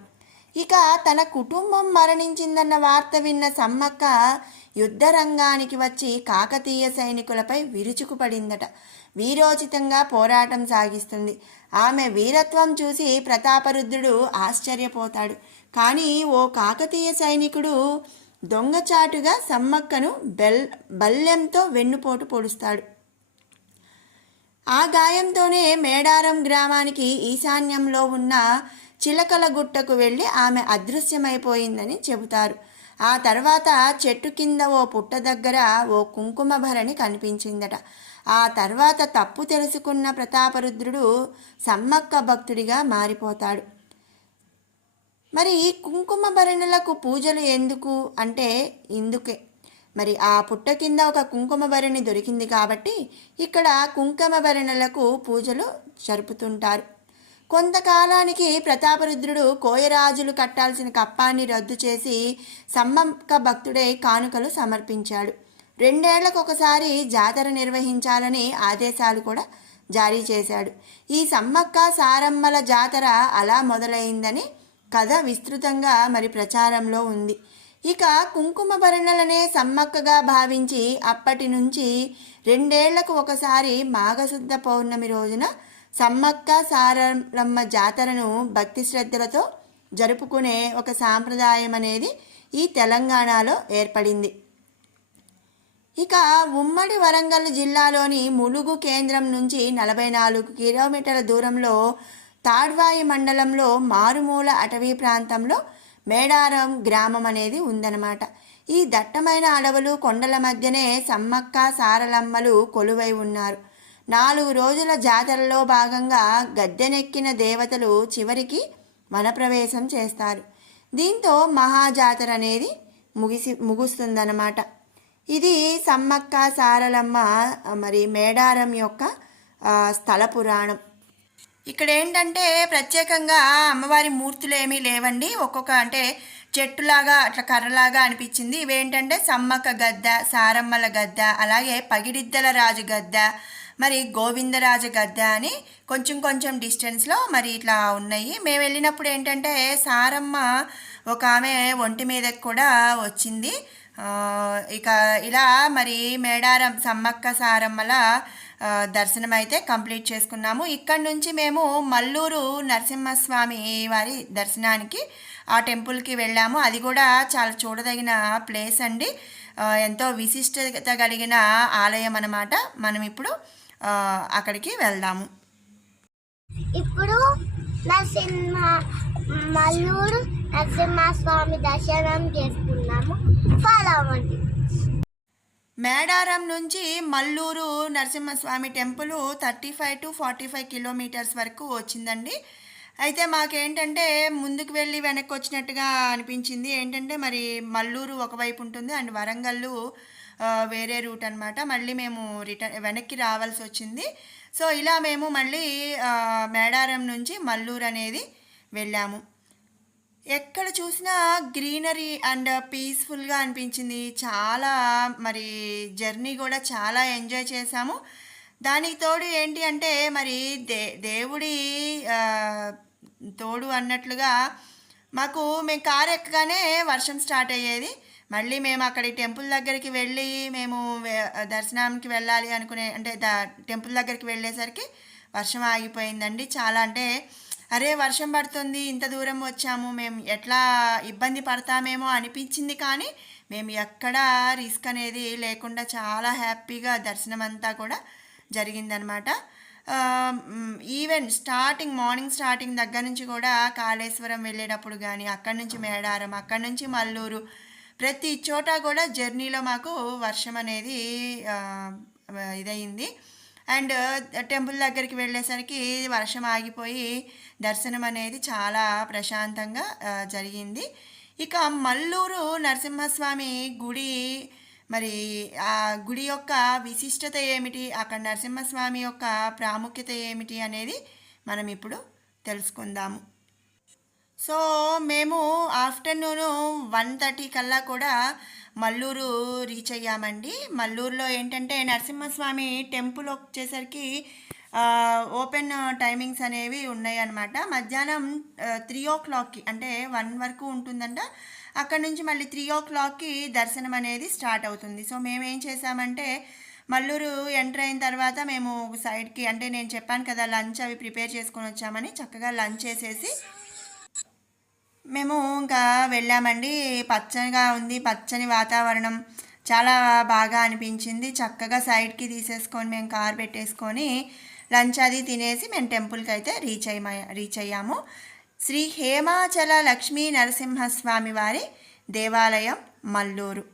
ఇక తన కుటుంబం మరణించిందన్న వార్త విన్న సమ్మక్క యుద్ధ రంగానికి వచ్చి కాకతీయ సైనికులపై విరుచుకుపడిందట. వీరోచితంగా పోరాటం సాగిస్తుంది. ఆమె వీరత్వం చూసి ప్రతాపరుద్రుడు ఆశ్చర్యపోతాడు. కానీ ఓ కాకతీయ సైనికుడు దొంగచాటుగా సమ్మక్కను బల్లెంతో వెన్నుపోటు పొడుస్తాడు. ఆ గాయంతోనే మేడారం గ్రామానికి ఈశాన్యంలో ఉన్న చిలకల గుట్టకు వెళ్ళి ఆమె అదృశ్యమైపోయిందని చెబుతారు. ఆ తర్వాత చెట్టు కింద ఓ పుట్ట దగ్గర ఓ కుంకుమ భరణి కనిపించిందట. ఆ తర్వాత తప్పు తెలుసుకున్న ప్రతాపరుద్రుడు సమ్మక్క భక్తుడిగా మారిపోతాడు. మరి కుంకుమ భరణులకు పూజలు ఎందుకు అంటే ఇందుకే. మరి ఆ పుట్ట కింద ఒక కుంకుమ భరణి దొరికింది కాబట్టి ఇక్కడ కుంకుమ భరణులకు పూజలు జరుపుతుంటారు. కొంతకాలానికి ప్రతాపరుద్రుడు కోయరాజులు కట్టాల్సిన కప్పాన్ని రద్దు చేసి సమ్మక్క భక్తుడై కానుకలు సమర్పించాడు. 2 ఏళ్లకు ఒకసారి జాతర నిర్వహించాలని ఆదేశాలు కూడా జారీ చేశాడు. ఈ సమ్మక్క సారమ్మల జాతర అలా మొదలైందని కథ విస్తృతంగా మరి ప్రచారంలో ఉంది. ఇక కుంకుమ భరణలనే సమ్మక్కగా భావించి అప్పటి నుంచి 2 ఏళ్లకు ఒకసారి మాఘశుద్ధ పౌర్ణమి రోజున సమ్మక్క సారలమ్మ జాతరను భక్తి శ్రద్ధలతో జరుపుకునే ఒక సాంప్రదాయం అనేది ఈ తెలంగాణలో ఏర్పడింది. ఇక ఉమ్మడి వరంగల్ జిల్లాలోని ములుగు కేంద్రం నుంచి 44 కిలోమీటర్ల దూరంలో తాడ్వాయి మండలంలో మారుమూల అటవీ ప్రాంతంలో మేడారం గ్రామం అనేది ఉందన్నమాట. ఈ దట్టమైన అడవులు కొండల మధ్యనే సమ్మక్క సారలమ్మలు కొలువై ఉన్నారు. 4 రోజుల జాతరలో భాగంగా గద్దెనెక్కిన దేవతలు చివరికి వనప్రవేశం చేస్తారు. దీంతో మహాజాతర అనేది ముగుస్తుందన్నమాట. ఇది సమ్మక్క సారలమ్మ మరి మేడారం యొక్క స్థల పురాణం. ఇక్కడ ఏంటంటే ప్రత్యేకంగా అమ్మవారి మూర్తులు ఏమీ లేవండి. ఒక్కొక్క అంటే చెట్టులాగా అట్లా కర్రలాగా అనిపించింది. ఇవేంటంటే సమ్మక్క గద్ద, సారమ్మల గద్ద, అలాగే పగిడిద్దల రాజు గద్ద, మరి గోవిందరాజు గద్ద అని కొంచెం కొంచెం డిస్టెన్స్లో మరి ఇట్లా ఉన్నాయి. మేము వెళ్ళినప్పుడు ఏంటంటే సారమ్మ ఒక ఆమె ఒంటి మీదకి కూడా వచ్చింది. ఇక ఇలా మరి మేడారం సమ్మక్క సారమ్మల దర్శనం అయితే కంప్లీట్ చేసుకున్నాము. ఇక్కడి నుంచి మేము మల్లూరు నరసింహస్వామి వారి దర్శనానికి ఆ టెంపుల్కి వెళ్ళాము. అది కూడా చాలా చూడదగిన ప్లేస్ అండి. ఎంతో విశిష్టత కలిగిన ఆలయం అన్నమాట. మనం ఇప్పుడు అక్కడికి వెళ్దాము. ఇప్పుడు మల్లూరు నరసింహస్వామి దర్శనం చేసుకున్నాము. ఫాలో అవ్వండి. మేడారం నుంచి Mallur Narasimhaswamy temple 35 to 45 kilometres వరకు వచ్చిందండి. అయితే మాకేంటంటే ముందుకు వెళ్ళి వెనక్కి వచ్చినట్టుగా అనిపించింది. ఏంటంటే మరి మల్లూరు ఒకవైపు ఉంటుంది అండ్ వరంగల్లు వేరే రూట్ అనమాట. మళ్ళీ మేము వెనక్కి రావాల్సి వచ్చింది. సో ఇలా మేము మళ్ళీ మేడారం నుంచి మల్లూరు అనేది వెళ్ళాము. ఎక్కడ చూసినా గ్రీనరీ అండ్ పీస్ఫుల్గా అనిపించింది. చాలా మరి జర్నీ కూడా చాలా ఎంజాయ్ చేశాము. దానికి తోడు ఏంటి అంటే మరి దేవుడి ఆ, తోడు అన్నట్లుగా మేము కారు ఎక్కగానే వర్షం స్టార్ట్ అయ్యేది. మళ్ళీ మేము అక్కడి టెంపుల్ దగ్గరికి వెళ్ళి మేము దర్శనానికి వెళ్ళాలి అనుకునే అంటే టెంపుల్ దగ్గరికి వెళ్ళేసరికి వర్షం ఆగిపోయిందండి. చాలా అంటే అరే వర్షం పడుతుంది, ఇంత దూరం వచ్చాము, మేము ఎట్లా ఇబ్బంది పడతామేమో అనిపించింది. కానీ మేము ఎక్కడా రిస్క్ అనేది లేకుండా చాలా హ్యాపీగా దర్శనం అంతా కూడా జరిగిందనమాట. ఈవెన్ మార్నింగ్ స్టార్టింగ్ దగ్గర నుంచి కూడా కాళేశ్వరం వెళ్ళేటప్పుడు కానీ అక్కడి నుంచి మేడారం, అక్కడి నుంచి మల్లూరు, ప్రతి చోట కూడా జర్నీలో మాకు వర్షం అనేది ఇదయింది. అండ్ టెంపుల్ దగ్గరికి వెళ్ళేసరికి వర్షం ఆగిపోయి దర్శనం అనేది చాలా ప్రశాంతంగా జరిగింది. ఇక మల్లూరు నరసింహస్వామి గుడి, మరి ఆ గుడి యొక్క విశిష్టత ఏమిటి, అక్కడ నరసింహస్వామి యొక్క ప్రాముఖ్యత ఏమిటి అనేది మనం ఇప్పుడు తెలుసుకుందాము. సో మేము ఆఫ్టర్నూను 1:30 కల్లా కూడా మల్లూరు రీచ్ అయ్యామండి. మల్లూరులో ఏంటంటే నరసింహస్వామి టెంపుల్ వచ్చేసరికి ఓపెన్ టైమింగ్స్ అనేవి ఉన్నాయి అన్నమాట. మధ్యాహ్నం 3 o'clockకి అంటే 1 వరకు ఉంటుందంట. అక్కడ నుంచి మళ్ళీ 3 o'clockకి దర్శనం అనేది స్టార్ట్ అవుతుంది. సో మేము ఏం చేసామంటే మల్లూరు ఎంటర్ అయిన తర్వాత మేము సైడ్కి అంటే నేను చెప్పాను కదా లంచ్ అవి ప్రిపేర్ చేసుకొని వచ్చామని, చక్కగా లంచ్ చేసేసి మేము ఇంకా వెళ్ళామండి. పచ్చగా ఉంది, పచ్చని వాతావరణం చాలా బాగా అనిపించింది. చక్కగా సైడ్కి తీసేసుకొని మేము కార్ పెట్టేసుకొని లంచ్ అది తినేసి మేము టెంపుల్కి అయితే రీచ్ అయ్యాము. శ్రీ హేమాచల లక్ష్మీ నరసింహస్వామి వారి దేవాలయం మల్లూరు.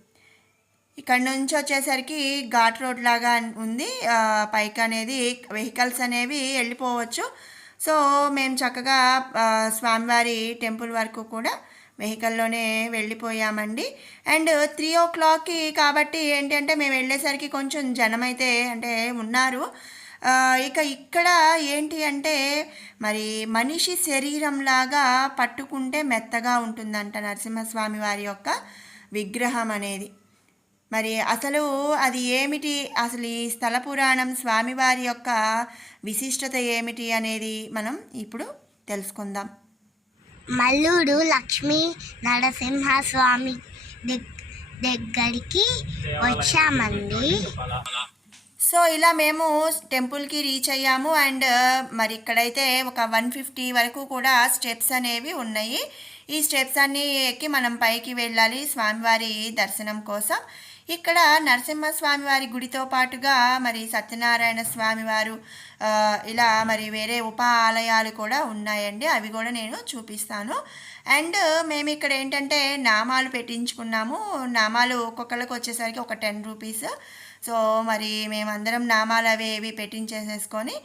ఇక్కడ నుంచి వచ్చేసరికి ఘాట్ రోడ్ లాగా ఉంది. పైకి అనేది వెహికల్స్ అనేవి వెళ్ళిపోవచ్చు. సో మేము చక్కగా స్వామివారి టెంపుల్ వరకు కూడా వెహికల్లోనే వెళ్ళిపోయామండి. అండ్ 3 o'clockకి కాబట్టి ఏంటంటే మేము వెళ్ళేసరికి కొంచెం జనం అయితే అంటే ఉన్నారు. ఇక ఇక్కడ ఏంటి అంటే మరి మనిషి శరీరంలాగా పట్టుకుంటే మెత్తగా ఉంటుందంట నరసింహస్వామి వారి యొక్క విగ్రహం అనేది. మరి అసలు అది ఏమిటి, అసలు ఈ స్థల పురాణం స్వామివారి యొక్క విశిష్టత ఏమిటి అనేది మనం ఇప్పుడు తెలుసుకుందాం. మల్లూరు లక్ష్మీ నరసింహస్వామి దగ్గరికి వచ్చామండి. సో ఇలా మేము టెంపుల్కి రీచ్ అయ్యాము. అండ్ మరి ఇక్కడైతే ఒక 150 వరకు కూడా స్టెప్స్ అనేవి ఉన్నాయి. ఈ స్టెప్స్ అన్నీ ఎక్కి మనం పైకి వెళ్ళాలి స్వామివారి దర్శనం కోసం. ఇక్కడ నరసింహస్వామి వారి గుడితో పాటుగా మరి సత్యనారాయణ స్వామి వారు ఇలా మరి వేరే ఉప ఆలయాలు కూడా ఉన్నాయండి. అవి కూడా నేను చూపిస్తాను. అండ్ మేము ఇక్కడ ఏంటంటే నామాలు పెట్టించుకున్నాము. నామాలు ఒక్కొక్కరికి వచ్చేసరికి ఒక 10 రూపీస్. సో మరి మేమందరం నామాలు అవి పెట్టించేసేసుకొని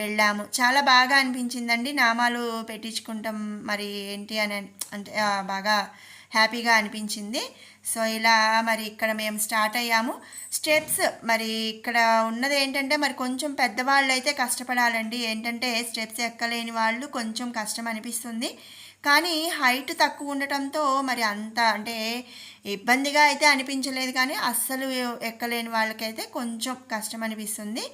వెళ్ళాము. చాలా బాగా అనిపించిందండి నామాలు పెట్టించుకుంటాం మరి ఏంటి అని అంటే బాగా హ్యాపీగా అనిపించింది. సో ఇలా మరి ఇక్కడ మేము స్టార్ట్ అయ్యాము. స్టెప్స్ మరి ఇక్కడ ఉన్నది ఏంటంటే మరి కొంచెం పెద్దవాళ్ళు అయితే కష్టపడాలండి. ఏంటంటే స్టెప్స్ ఎక్కలేని వాళ్ళు కొంచెం కష్టం అనిపిస్తుంది. కానీ హైట్ తక్కువ ఉండటంతో మరి అంత అంటే ఇబ్బందిగా అయితే అనిపించలేదు. కానీ అస్సలు ఎక్కలేని వాళ్ళకైతే కొంచెం కష్టం అనిపిస్తుంది.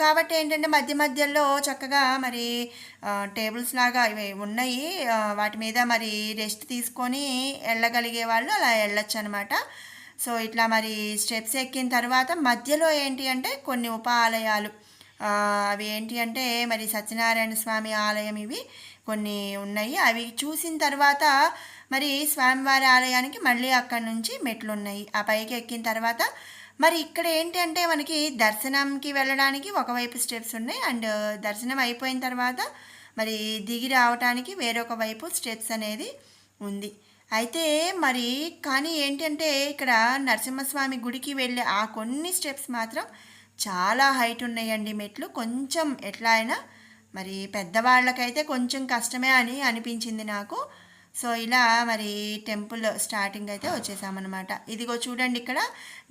కాబట్టి ఏంటంటే మధ్యలో చక్కగా మరి టేబుల్స్ లాగా ఇవి ఉన్నాయి. వాటి మీద మరి రెస్ట్ తీసుకొని వెళ్ళగలిగే వాళ్ళు అలా వెళ్ళొచ్చు అనమాట. సో ఇట్లా మరి స్టెప్స్ ఎక్కిన తర్వాత మధ్యలో ఏంటి అంటే కొన్ని ఉప ఆలయాలు, అవి ఏంటి అంటే మరి సత్యనారాయణ స్వామి ఆలయం ఇవి కొన్ని ఉన్నాయి. అవి చూసిన తర్వాత మరి స్వామివారి ఆలయానికి మళ్ళీ అక్కడి నుంచి మెట్లు ఉన్నాయి. ఆ పైకి ఎక్కిన తర్వాత మరి ఇక్కడ ఏంటి అంటే మనకి దర్శనంకి వెళ్ళడానికి ఒకవైపు స్టెప్స్ ఉన్నాయి. అండ్ దర్శనం అయిపోయిన తర్వాత మరి దిగి రావడానికి వేరొక వైపు స్టెప్స్ అనేది ఉంది. అయితే మరి కానీ ఏంటంటే ఇక్కడ నరసింహస్వామి గుడికి వెళ్ళే ఆ కొన్ని స్టెప్స్ మాత్రం చాలా హైట్ ఉన్నాయండి. మెట్లు కొంచెం ఎట్లా అయినా మరి పెద్దవాళ్ళకైతే కొంచెం కష్టమే అని అనిపించింది నాకు. సో ఇలా మరి టెంపుల్ స్టార్టింగ్ అయితే వచ్చేసామన్నమాట. ఇదిగో చూడండి, ఇక్కడ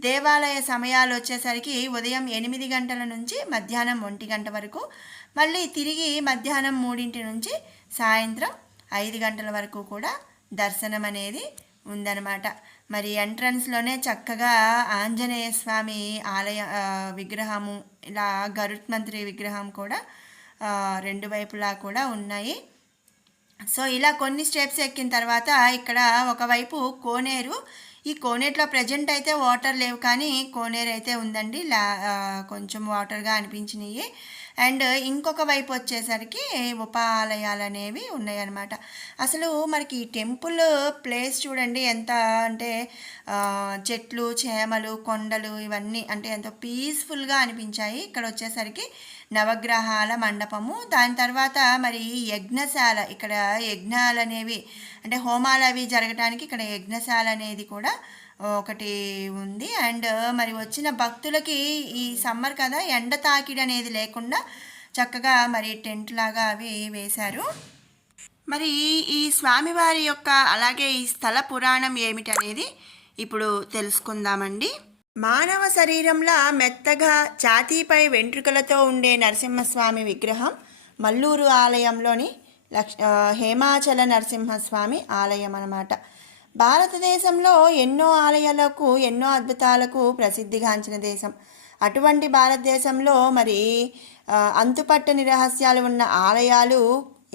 దేవాలయ సమయాలు వచ్చేసరికి ఉదయం 8 గంటల నుంచి మధ్యాహ్నం 1 గంట వరకు, మళ్ళీ తిరిగి మధ్యాహ్నం 3 నుంచి సాయంత్రం 5 గంటల వరకు కూడా దర్శనం అనేది ఉందన్నమాట. మరి ఎంట్రన్స్లోనే చక్కగా ఆంజనేయ స్వామి ఆలయ విగ్రహము, ఇలా గరుత్మంత్రి విగ్రహం కూడా రెండు వైపులా కూడా ఉన్నాయి. సో ఇలా కొన్ని స్టెప్స్ ఎక్కిన తర్వాత ఇక్కడ ఒకవైపు కోనేరు, ఈ కోనేరులో ప్రజెంట్ అయితే వాటర్ లేవు కానీ కోనేరు అయితే ఉందండి. కొంచెం వాటర్గా అనిపించినాయి. అండ్ ఇంకొక వైపు వచ్చేసరికి ఉపాలయాలు అనేవి ఉన్నాయన్నమాట. అసలు మనకి ఈ టెంపుల్ ప్లేస్ చూడండి ఎంత అంటే చెట్లు, చేమలు, కొండలు ఇవన్నీ అంటే ఎంతో పీస్ఫుల్గా అనిపించాయి. ఇక్కడ వచ్చేసరికి నవగ్రహాల మండపము, దాని తర్వాత మరి యజ్ఞశాల, ఇక్కడ యజ్ఞాలు అనేవి అంటే హోమాలు అవి జరగటానికి ఇక్కడ యజ్ఞశాల అనేది కూడా ఒకటి ఉంది. అండ్ మరి వచ్చిన భక్తులకి ఈ సమ్మర్ కదా ఎండ తాకిడి అనేది లేకుండా చక్కగా మరి టెంట్ లాగా అవి వేశారు. మరి ఈ స్వామివారి యొక్క అలాగే ఈ స్థల పురాణం ఏమిటనేది ఇప్పుడు తెలుసుకుందామండి. మానవ శరీరంలో మెత్తగా ఛాతీపై వెంట్రుకలతో ఉండే నరసింహస్వామి విగ్రహం మల్లూరు ఆలయంలోని హేమాచల నరసింహస్వామి ఆలయం అన్నమాట. భారతదేశంలో ఎన్నో ఆలయాలకు, ఎన్నో అద్భుతాలకు ప్రసిద్ధిగాంచిన దేశం. అటువంటి భారతదేశంలో మరి అంతుపట్టని రహస్యాలు ఉన్న ఆలయాలు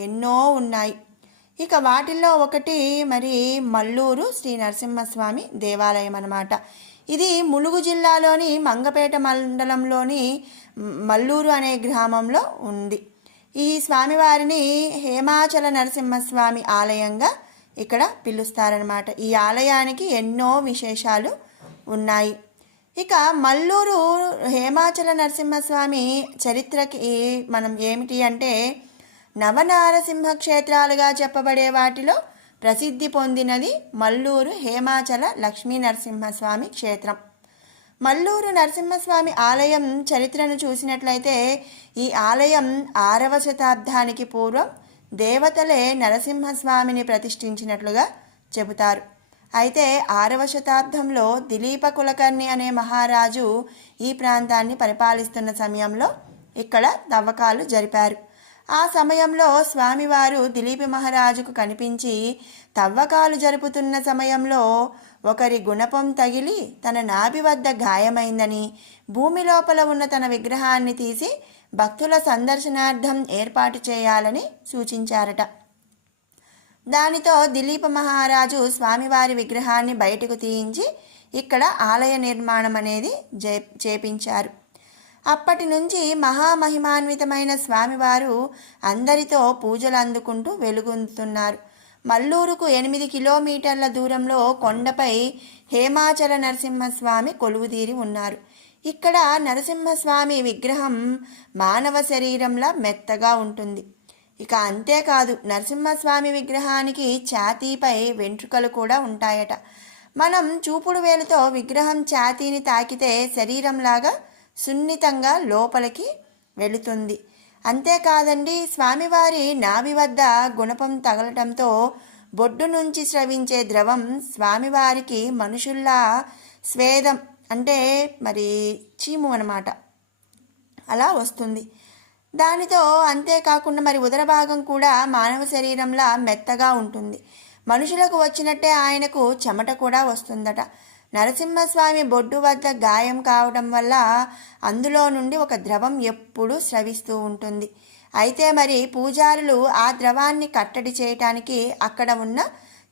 ఎన్నో ఉన్నాయి. ఇక వాటిల్లో ఒకటి మరి మల్లూరు శ్రీ నరసింహస్వామి దేవాలయం అన్నమాట. ఇది ములుగు జిల్లాలోని మంగపేట మండలంలోని మల్లూరు అనే గ్రామంలో ఉంది. ఈ స్వామివారిని హేమాచల నరసింహస్వామి ఆలయంగా ఇక్కడ పిలుస్తారనమాట. ఈ ఆలయానికి ఎన్నో విశేషాలు ఉన్నాయి. ఇక మల్లూరు హేమాచల నరసింహస్వామి చరిత్రకి మనం ఏమిటి అంటే, నవనారసింహ క్షేత్రాలుగా చెప్పబడే వాటిలో ప్రసిద్ధి పొందినది మల్లూరు హేమాచల లక్ష్మీ నరసింహస్వామి క్షేత్రం. మల్లూరు నరసింహస్వామి ఆలయం చరిత్రను చూసినట్లయితే ఈ ఆలయం 6వ శతాబ్దానికి పూర్వం దేవతలే నరసింహస్వామిని ప్రతిష్ఠించినట్లుగా చెబుతారు. అయితే 6వ శతాబ్దంలో దిలీప కులకర్ణి అనే మహారాజు ఈ ప్రాంతాన్ని పరిపాలిస్తున్న సమయంలో ఇక్కడ తవ్వకాలు జరిపారు. ఆ సమయంలో స్వామివారు దిలీప మహారాజుకు కనిపించి తవ్వకాలు జరుపుతున్న సమయంలో ఒకరి గుణపం తగిలి తన నాభి వద్ద గాయమైందని, భూమి లోపల ఉన్న తన విగ్రహాన్ని తీసి భక్తుల సందర్శనార్థం ఏర్పాటు చేయాలని సూచించారట. దానితో దిలీప మహారాజు స్వామివారి విగ్రహాన్ని బయటకు తీయించి ఇక్కడ ఆలయ నిర్మాణం అనేది చేపించారు. అప్పటి నుంచి మహామహిమాన్వితమైన స్వామివారు అందరితో పూజలు అందుకుంటూ వెలుగొందుతున్నారు. మల్లూరుకు 8 కిలోమీటర్ల దూరంలో కొండపై హేమాచల నరసింహస్వామి కొలువుదీరి ఉన్నారు. ఇక్కడ నరసింహస్వామి విగ్రహం మానవ శరీరంలా మెత్తగా ఉంటుంది. ఇక అంతేకాదు, నరసింహస్వామి విగ్రహానికి ఛాతీపై వెంట్రుకలు కూడా ఉంటాయట. మనం చూపుడు వేలుతో విగ్రహం ఛాతీని తాకితే శరీరంలాగా సున్నితంగా లోపలికి వెళుతుంది. అంతేకాదండి, స్వామివారి నాభి వద్ద గుణపం తగలటంతో బొడ్డు నుంచి స్రవించే ద్రవం స్వామివారికి మనుషుల్లా స్వేదం అంటే మరి చీము అన్నమాట అలా వస్తుంది. దానితో అంతేకాకుండా మరి ఉదర భాగం కూడా మానవ శరీరంలా మెత్తగా ఉంటుంది. మనుషులకు వచ్చినట్టే ఆయనకు చెమట కూడా వస్తుందట. నరసింహస్వామి బొడ్డు వద్ద గాయం కావడం వల్ల అందులో నుండి ఒక ద్రవం ఎప్పుడూ స్రవిస్తూ ఉంటుంది. అయితే మరి పూజారులు ఆ ద్రవాన్ని కట్టడి చేయటానికి అక్కడ ఉన్న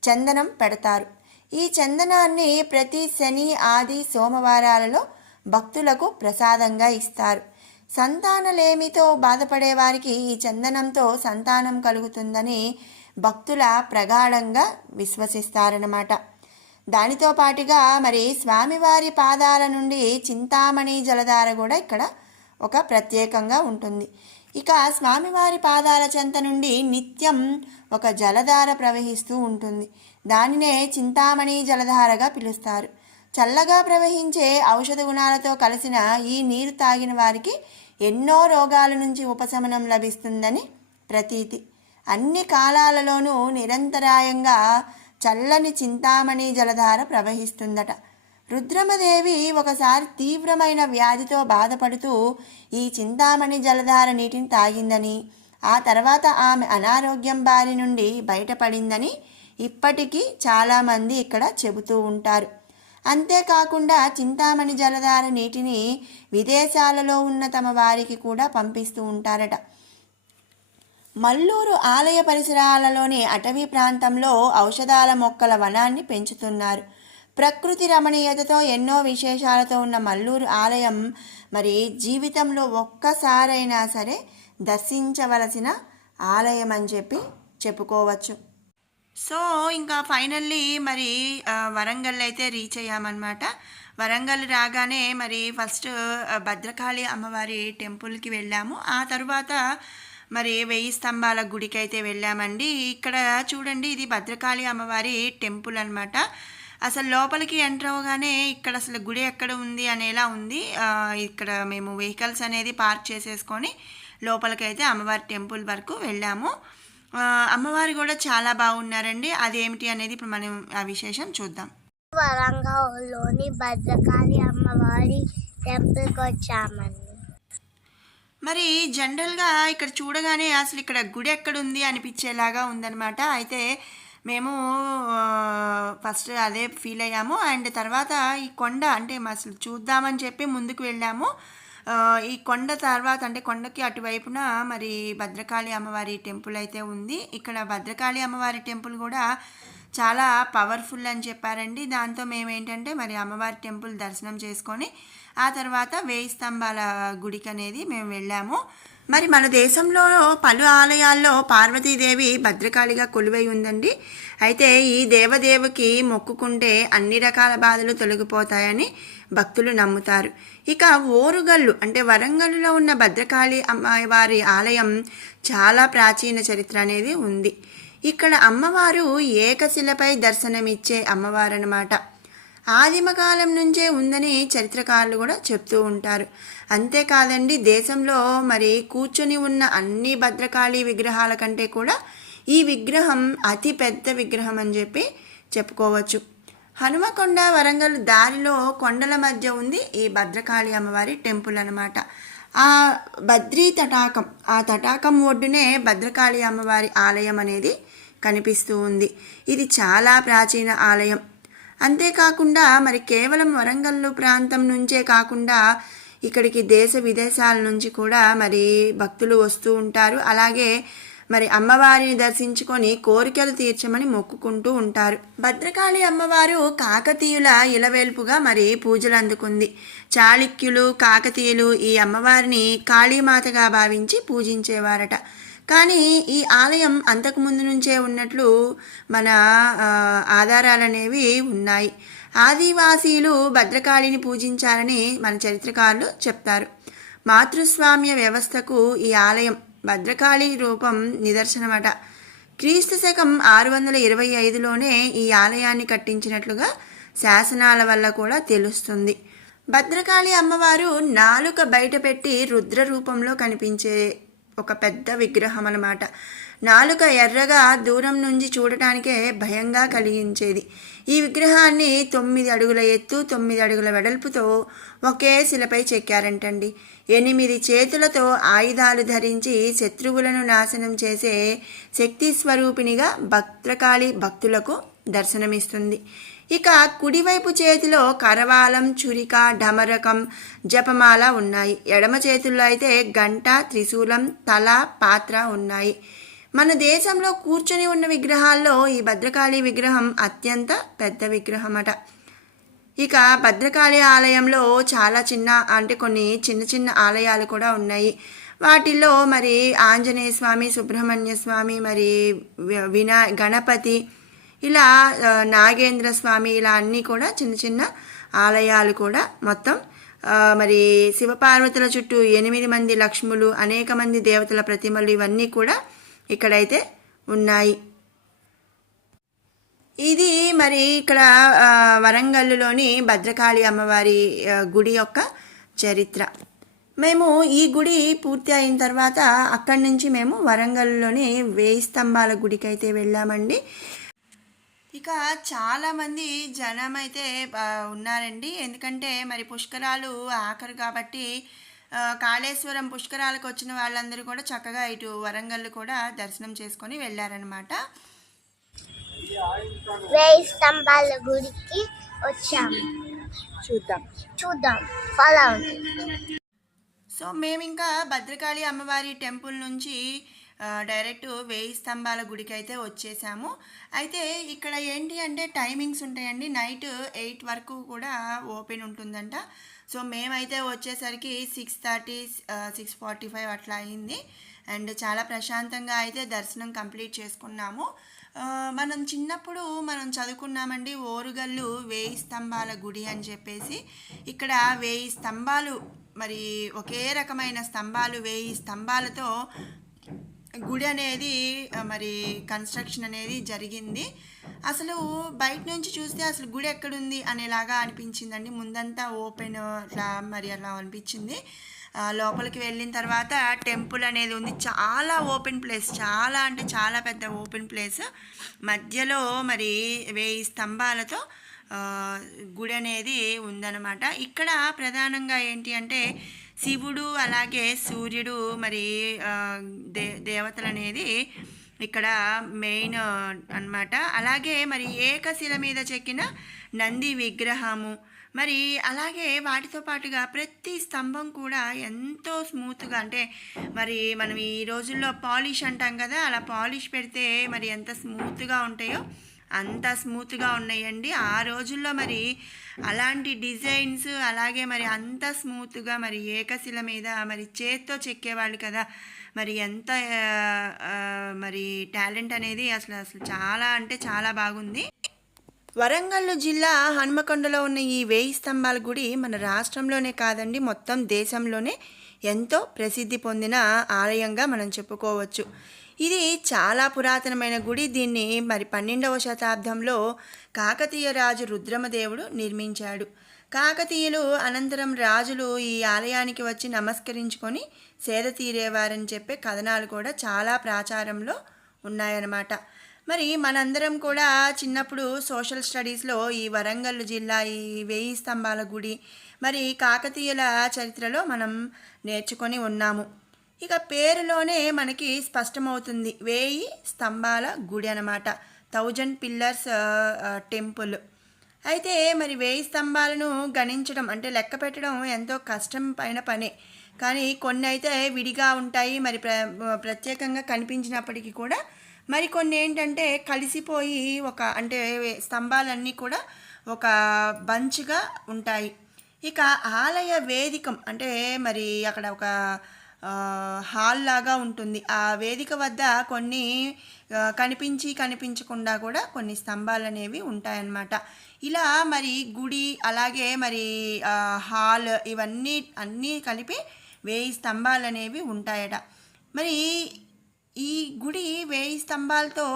చందనం పెడతారు. ఈ చందనాన్ని ప్రతి శని, ఆది, సోమవారాలలో భక్తులకు ప్రసాదంగా ఇస్తారు. సంతానలేమితో బాధపడే వారికి ఈ చందనంతో సంతానం కలుగుతుందని భక్తుల ప్రగాఢంగా విశ్వసిస్తారన్నమాట. దానితో పాటుగా మరి స్వామివారి పాదాల నుండి చింతామణి జలధార కూడా ఇక్కడ ఒక ప్రత్యేకంగా ఉంటుంది. ఇక స్వామివారి పాదాల చెంత నుండి నిత్యం ఒక జలధార ప్రవహిస్తూ ఉంటుంది. దానినే చింతామణి జలధారగా పిలుస్తారు. చల్లగా ప్రవహించే ఔషధ గుణాలతో కలిసిన ఈ నీరు తాగిన వారికి ఎన్నో రోగాల నుంచి ఉపశమనం లభిస్తుందని ప్రతీతి. అన్ని కాలాలలోనూ నిరంతరాయంగా చల్లని చింతామణి జలధార ప్రవహిస్తుందట. రుద్రమదేవి ఒకసారి తీవ్రమైన వ్యాధితో బాధపడుతూ ఈ చింతామణి జలధార నీటిని తాగిందని, ఆ తర్వాత ఆమె అనారోగ్యం బారి నుండి బయటపడిందని ఇప్పటికీ చాలామంది ఇక్కడ చెబుతూ ఉంటారు. అంతేకాకుండా చింతామణి జలధార నీటిని విదేశాలలో ఉన్న తమ వారికి కూడా పంపిస్తూ ఉంటారట. మల్లూరు ఆలయ పరిసరాలలోని అటవీ ప్రాంతంలో ఔషధాల మొక్కల వనాన్ని పెంచుతున్నారు. ప్రకృతి రమణీయతతో ఎన్నో విశేషాలతో ఉన్న మల్లూరు ఆలయం మరి జీవితంలో ఒక్కసారైనా సరే దర్శించవలసిన ఆలయం అని చెప్పుకోవచ్చు. సో ఇంకా ఫైనల్లీ మరి వరంగల్ అయితే రీచ్ అయ్యామన్నమాట. వరంగల్ రాగానే మరి ఫస్ట్ భద్రకాళి అమ్మవారి టెంపుల్కి వెళ్ళాము. ఆ తర్వాత మరి 1000 స్తంభాల గుడికి అయితే వెళ్ళామండి. ఇక్కడ చూడండి, ఇది భద్రకాళి అమ్మవారి టెంపుల్ అనమాట. అసలు లోపలికి ఎంటర్ అవ్వగానే ఇక్కడ అసలు గుడి ఎక్కడ ఉంది అనేలా ఉంది. ఇక్కడ మేము వెహికల్స్ అనేది పార్క్ చేసేసుకొని లోపలికైతే అమ్మవారి టెంపుల్ వరకు వెళ్ళాము. అమ్మవారు కూడా చాలా బాగున్నారండి. అదేమిటి అనేది ఇప్పుడు మనం ఆ విశేషం చూద్దాం. వరంగల్లోని భద్రకాళి అమ్మవారి టెంపుల్కి వచ్చామండి. మరి జనరల్గా ఇక్కడ చూడగానే అసలు ఇక్కడ గుడి ఎక్కడుంది అనిపించేలాగా ఉందన్నమాట. అయితే మేము ఫస్ట్ అదే ఫీల్ అయ్యాము. అండ్ తర్వాత ఈ కొండ అంటే అసలు చూద్దామని చెప్పి ముందుకు వెళ్ళాము. ఈ కొండ తర్వాత అంటే కొండకి అటువైపున మరి భద్రకాళి అమ్మవారి టెంపుల్ అయితే ఉంది. ఇక్కడ భద్రకాళి అమ్మవారి టెంపుల్ కూడా చాలా పవర్ఫుల్ అని చెప్పారండి. దాంతో మేమేంటంటే మరి అమ్మవారి టెంపుల్ దర్శనం చేసుకొని ఆ తర్వాత 1000 స్తంభాల గుడికి అనేది మేము వెళ్ళాము. మరి మన దేశంలో పలు ఆలయాల్లో పార్వతీదేవి భద్రకాళిగా కొలువై ఉందండి. అయితే ఈ దేవదేవికి మొక్కుకుంటే అన్ని రకాల బాధలు తొలగిపోతాయని భక్తులు నమ్ముతారు. ఇక ఓరుగల్లు అంటే వరంగల్లో ఉన్న భద్రకాళి అమ్మవారి ఆలయం చాలా ప్రాచీన చరిత్ర అనేది ఉంది. ఇక్కడ అమ్మవారు ఏకశిలపై దర్శనమిచ్చే అమ్మవారు అన్నమాట. ఆదిమకాలం నుంచే ఉందని చరిత్రకారులు కూడా చెప్తూ ఉంటారు. అంతేకాదండి, దేశంలో మరి కూర్చొని ఉన్న అన్ని భద్రకాళి విగ్రహాల కంటే కూడా ఈ విగ్రహం అతి పెద్ద విగ్రహం అని చెప్పుకోవచ్చు. హనుమకొండ వరంగల్ దారిలో కొండల మధ్య ఉంది ఈ భద్రకాళి అమ్మవారి టెంపుల్ అన్నమాట. ఆ బద్రీ తటాకం, ఆ తటాకం ఒడ్డునే భద్రకాళి అమ్మవారి ఆలయం అనేది కనిపిస్తూ ఉంది. ఇది చాలా ప్రాచీన ఆలయం. అంతేకాకుండా మరి కేవలం వరంగల్ ప్రాంతం నుంచే కాకుండా ఇక్కడికి దేశ విదేశాల నుంచి కూడా మరి భక్తులు వస్తూ ఉంటారు. అలాగే మరి అమ్మవారిని దర్శించుకొని కోరికలు తీర్చమని మొక్కుకుంటూ ఉంటారు. భద్రకాళి అమ్మవారు కాకతీయుల ఇలవేల్పుగా మరి పూజలు అందుకుంది. చాళుక్యులు, కాకతీయులు ఈ అమ్మవారిని కాళీమాతగా భావించి పూజించేవారట. కానీ ఈ ఆలయం అంతకుముందు నుంచే ఉన్నట్లు మన ఆధారాలు అనేవి ఉన్నాయి. ఆదివాసీలు భద్రకాళిని పూజించారని మన చరిత్రకారులు చెప్తారు. మాతృస్వామ్య వ్యవస్థకు ఈ ఆలయం భద్రకాళి రూపం నిదర్శనమట. క్రీస్తు శకం 625లోనే ఈ ఆలయాన్ని కట్టించినట్లుగా శాసనాల వల్ల కూడా తెలుస్తుంది. భద్రకాళి అమ్మవారు నాలుక బయటపెట్టి రుద్ర రూపంలో కనిపించే ఒక పెద్ద విగ్రహం అన్నమాట. నాలుక ఎర్రగా దూరం నుంచి చూడటానికే భయంగా కలిగించేది. ఈ విగ్రహాన్ని 9 అడుగుల ఎత్తు, 9 అడుగుల వెడల్పుతో ఒకే శిలపై చెక్కారంటండి. 8 చేతులతో ఆయుధాలు ధరించి శత్రువులను నాశనం చేసే శక్తి స్వరూపిణిగా భద్రకాళి భక్తులకు దర్శనమిస్తుంది. ఇక కుడివైపు చేతిలో కరవాలం, చురిక, డమరకం, జపమాల ఉన్నాయి. ఎడమ చేతుల్లో అయితే గంట, త్రిశూలం, తల, పాత్ర ఉన్నాయి. మన దేశంలో కూర్చొని ఉన్న విగ్రహాల్లో ఈ భద్రకాళి విగ్రహం అత్యంత పెద్ద విగ్రహం అట. ఇక భద్రకాళి ఆలయంలో చాలా కొన్ని చిన్న ఆలయాలు కూడా ఉన్నాయి. వాటిల్లో మరి ఆంజనేయ స్వామి, సుబ్రహ్మణ్య స్వామి, మరి గణపతి, ఇలా నాగేంద్ర స్వామి, ఇలా అన్నీ కూడా చిన్న ఆలయాలు కూడా మొత్తం. మరి శివపార్వతుల చుట్టూ 8 మంది లక్ష్ములు, అనేక మంది దేవతల ప్రతిమలు, ఇవన్నీ కూడా ఇక్కడైతే ఉన్నాయి. ఇది మరి ఇక్కడ వరంగల్లులోని భద్రకాళి అమ్మవారి గుడి యొక్క చరిత్ర. మేము ఈ గుడి పూర్తి అయిన తర్వాత అక్కడి నుంచి మేము వరంగల్లోని 1000 స్తంభాల గుడికి అయితే వెళ్ళామండి. ఇక చాలామంది జనం అయితే ఉన్నారండి. ఎందుకంటే మరి పుష్కరాలు ఆఖరు కాబట్టి కాళేశ్వరం పుష్కరాలకు వచ్చిన వాళ్ళందరూ కూడా చక్కగా ఇటు వరంగల్ కూడా దర్శనం చేసుకొని వెళ్ళారనమాట. 1000 స్తంభాల గుడికి వచ్చాము. చూద్దాం ఫాలో అవ్వండి. సో మేము ఇంకా భద్రకాళి అమ్మవారి టెంపుల్ నుంచి డైరెక్ట్ 1000 స్తంభాల గుడికి అయితే వచ్చేసాము. అయితే ఇక్కడ ఏంటి అంటే టైమింగ్స్ ఉంటాయండి. నైట్ 8 వరకు కూడా ఓపెన్ ఉంటుందంట. సో మేమైతే వచ్చేసరికి 6:30 6:45 అట్లా అయింది. అండ్ చాలా ప్రశాంతంగా అయితే దర్శనం కంప్లీట్ చేసుకున్నాము. మనం చిన్నప్పుడు మనం చదువుకున్నామండి ఓరుగల్లు 1000 స్తంభాల గుడి అని చెప్పేసి. ఇక్కడ 1000 స్తంభాలు, మరి ఒకే రకమైన స్తంభాలు 1000 స్తంభాలతో గుడి అనేది మరి కన్స్ట్రక్షన్ అనేది జరిగింది. అసలు బయట నుంచి చూస్తే అసలు గుడి ఎక్కడుంది అనేలాగా అనిపించిందండి. ముందంతా ఓపెన్ అట్లా మరి అలా అనిపించింది. లోపలికి వెళ్ళిన తర్వాత టెంపుల్ అనేది ఉంది. చాలా ఓపెన్ ప్లేస్, చాలా అంటే చాలా పెద్ద ఓపెన్ ప్లేస్. మధ్యలో మరి 1000 స్తంభాలతో గుడి అనేది ఉందన్నమాట. ఇక్కడ ప్రధానంగా ఏంటి అంటే శివుడు అలాగే సూర్యుడు మరి దేవతలు అనేది ఇక్కడ మెయిన్ అన్నమాట. అలాగే మరి ఏకశిల మీద చెక్కిన నంది విగ్రహము, మరి అలాగే వాటితో పాటుగా ప్రతి స్తంభం కూడా ఎంతో స్మూత్గా, అంటే మరి మనం ఈ రోజుల్లో పాలిష్ అంటాం కదా, అలా పాలిష్ పెడితే మరి ఎంత స్మూత్గా ఉంటాయో అంత స్మూత్గా ఉన్నాయండి. ఆ రోజుల్లో మరి అలాంటి డిజైన్స్, అలాగే మరి అంత స్మూత్గా మరి ఏకశిల మీద మరి చేత్తో చెక్కేవాళ్ళు కదా, మరి ఎంత మరి టాలెంట్ అనేది అసలు చాలా అంటే చాలా బాగుంది. వరంగల్ జిల్లా హనుమకొండలో ఉన్న ఈ 1000 స్తంభాల గుడి మన రాష్ట్రంలోనే కాదండి, మొత్తం దేశంలోనే ఎంతో ప్రసిద్ధి పొందిన ఆలయంగా మనం చెప్పుకోవచ్చు. ఇది చాలా పురాతనమైన గుడి. దీన్ని మరి 12వ శతాబ్దంలో కాకతీయ రాజు రుద్రమదేవుడు నిర్మించాడు. కాకతీయులు అనంతరం రాజులు ఈ ఆలయానికి వచ్చి నమస్కరించుకొని సేద తీరేవారని చెప్పే కథనాలు కూడా చాలా ప్రాచారంలో ఉన్నాయన్నమాట. మరి మనందరం కూడా చిన్నప్పుడు సోషల్ స్టడీస్లో ఈ వరంగల్ జిల్లా ఈ 1000 స్తంభాల గుడి మరి కాకతీయుల చరిత్రలో మనం నేర్చుకొని ఉన్నాము. ఇక పేరులోనే మనకి స్పష్టమవుతుంది 1000 స్తంభాల గుడి అన్నమాట, 1000 పిల్లర్స్ టెంపుల్. అయితే మరి 1000 స్తంభాలను గణించడం అంటే లెక్క పెట్టడం ఎంతో కష్టం పైన పనే. కానీ కొన్ని అయితే విడిగా ఉంటాయి, మరి ప్రత్యేకంగా కనిపించినప్పటికీ కూడా మరి కొన్ని ఏంటంటే కలిసిపోయి ఒక అంటే స్తంభాలన్నీ కూడా ఒక బంచ్గా ఉంటాయి. ఇక ఆలయ వేదికం అంటే మరి అక్కడ ఒక హాల్ లాగా ఉంటుంది. ఆ వేదిక వద్ద కొన్ని కనిపించకుండా కూడా కొన్ని స్తంభాలు అనేవి ఉంటాయన్నమాట. ఇలా మరి గుడి అలాగే మరి హాల్ ఇవన్నీ అన్నీ కలిపి 1000 స్తంభాలు అనేవి ఉంటాయట. మరి ఈ గుడి 1000 స్తంభాలతో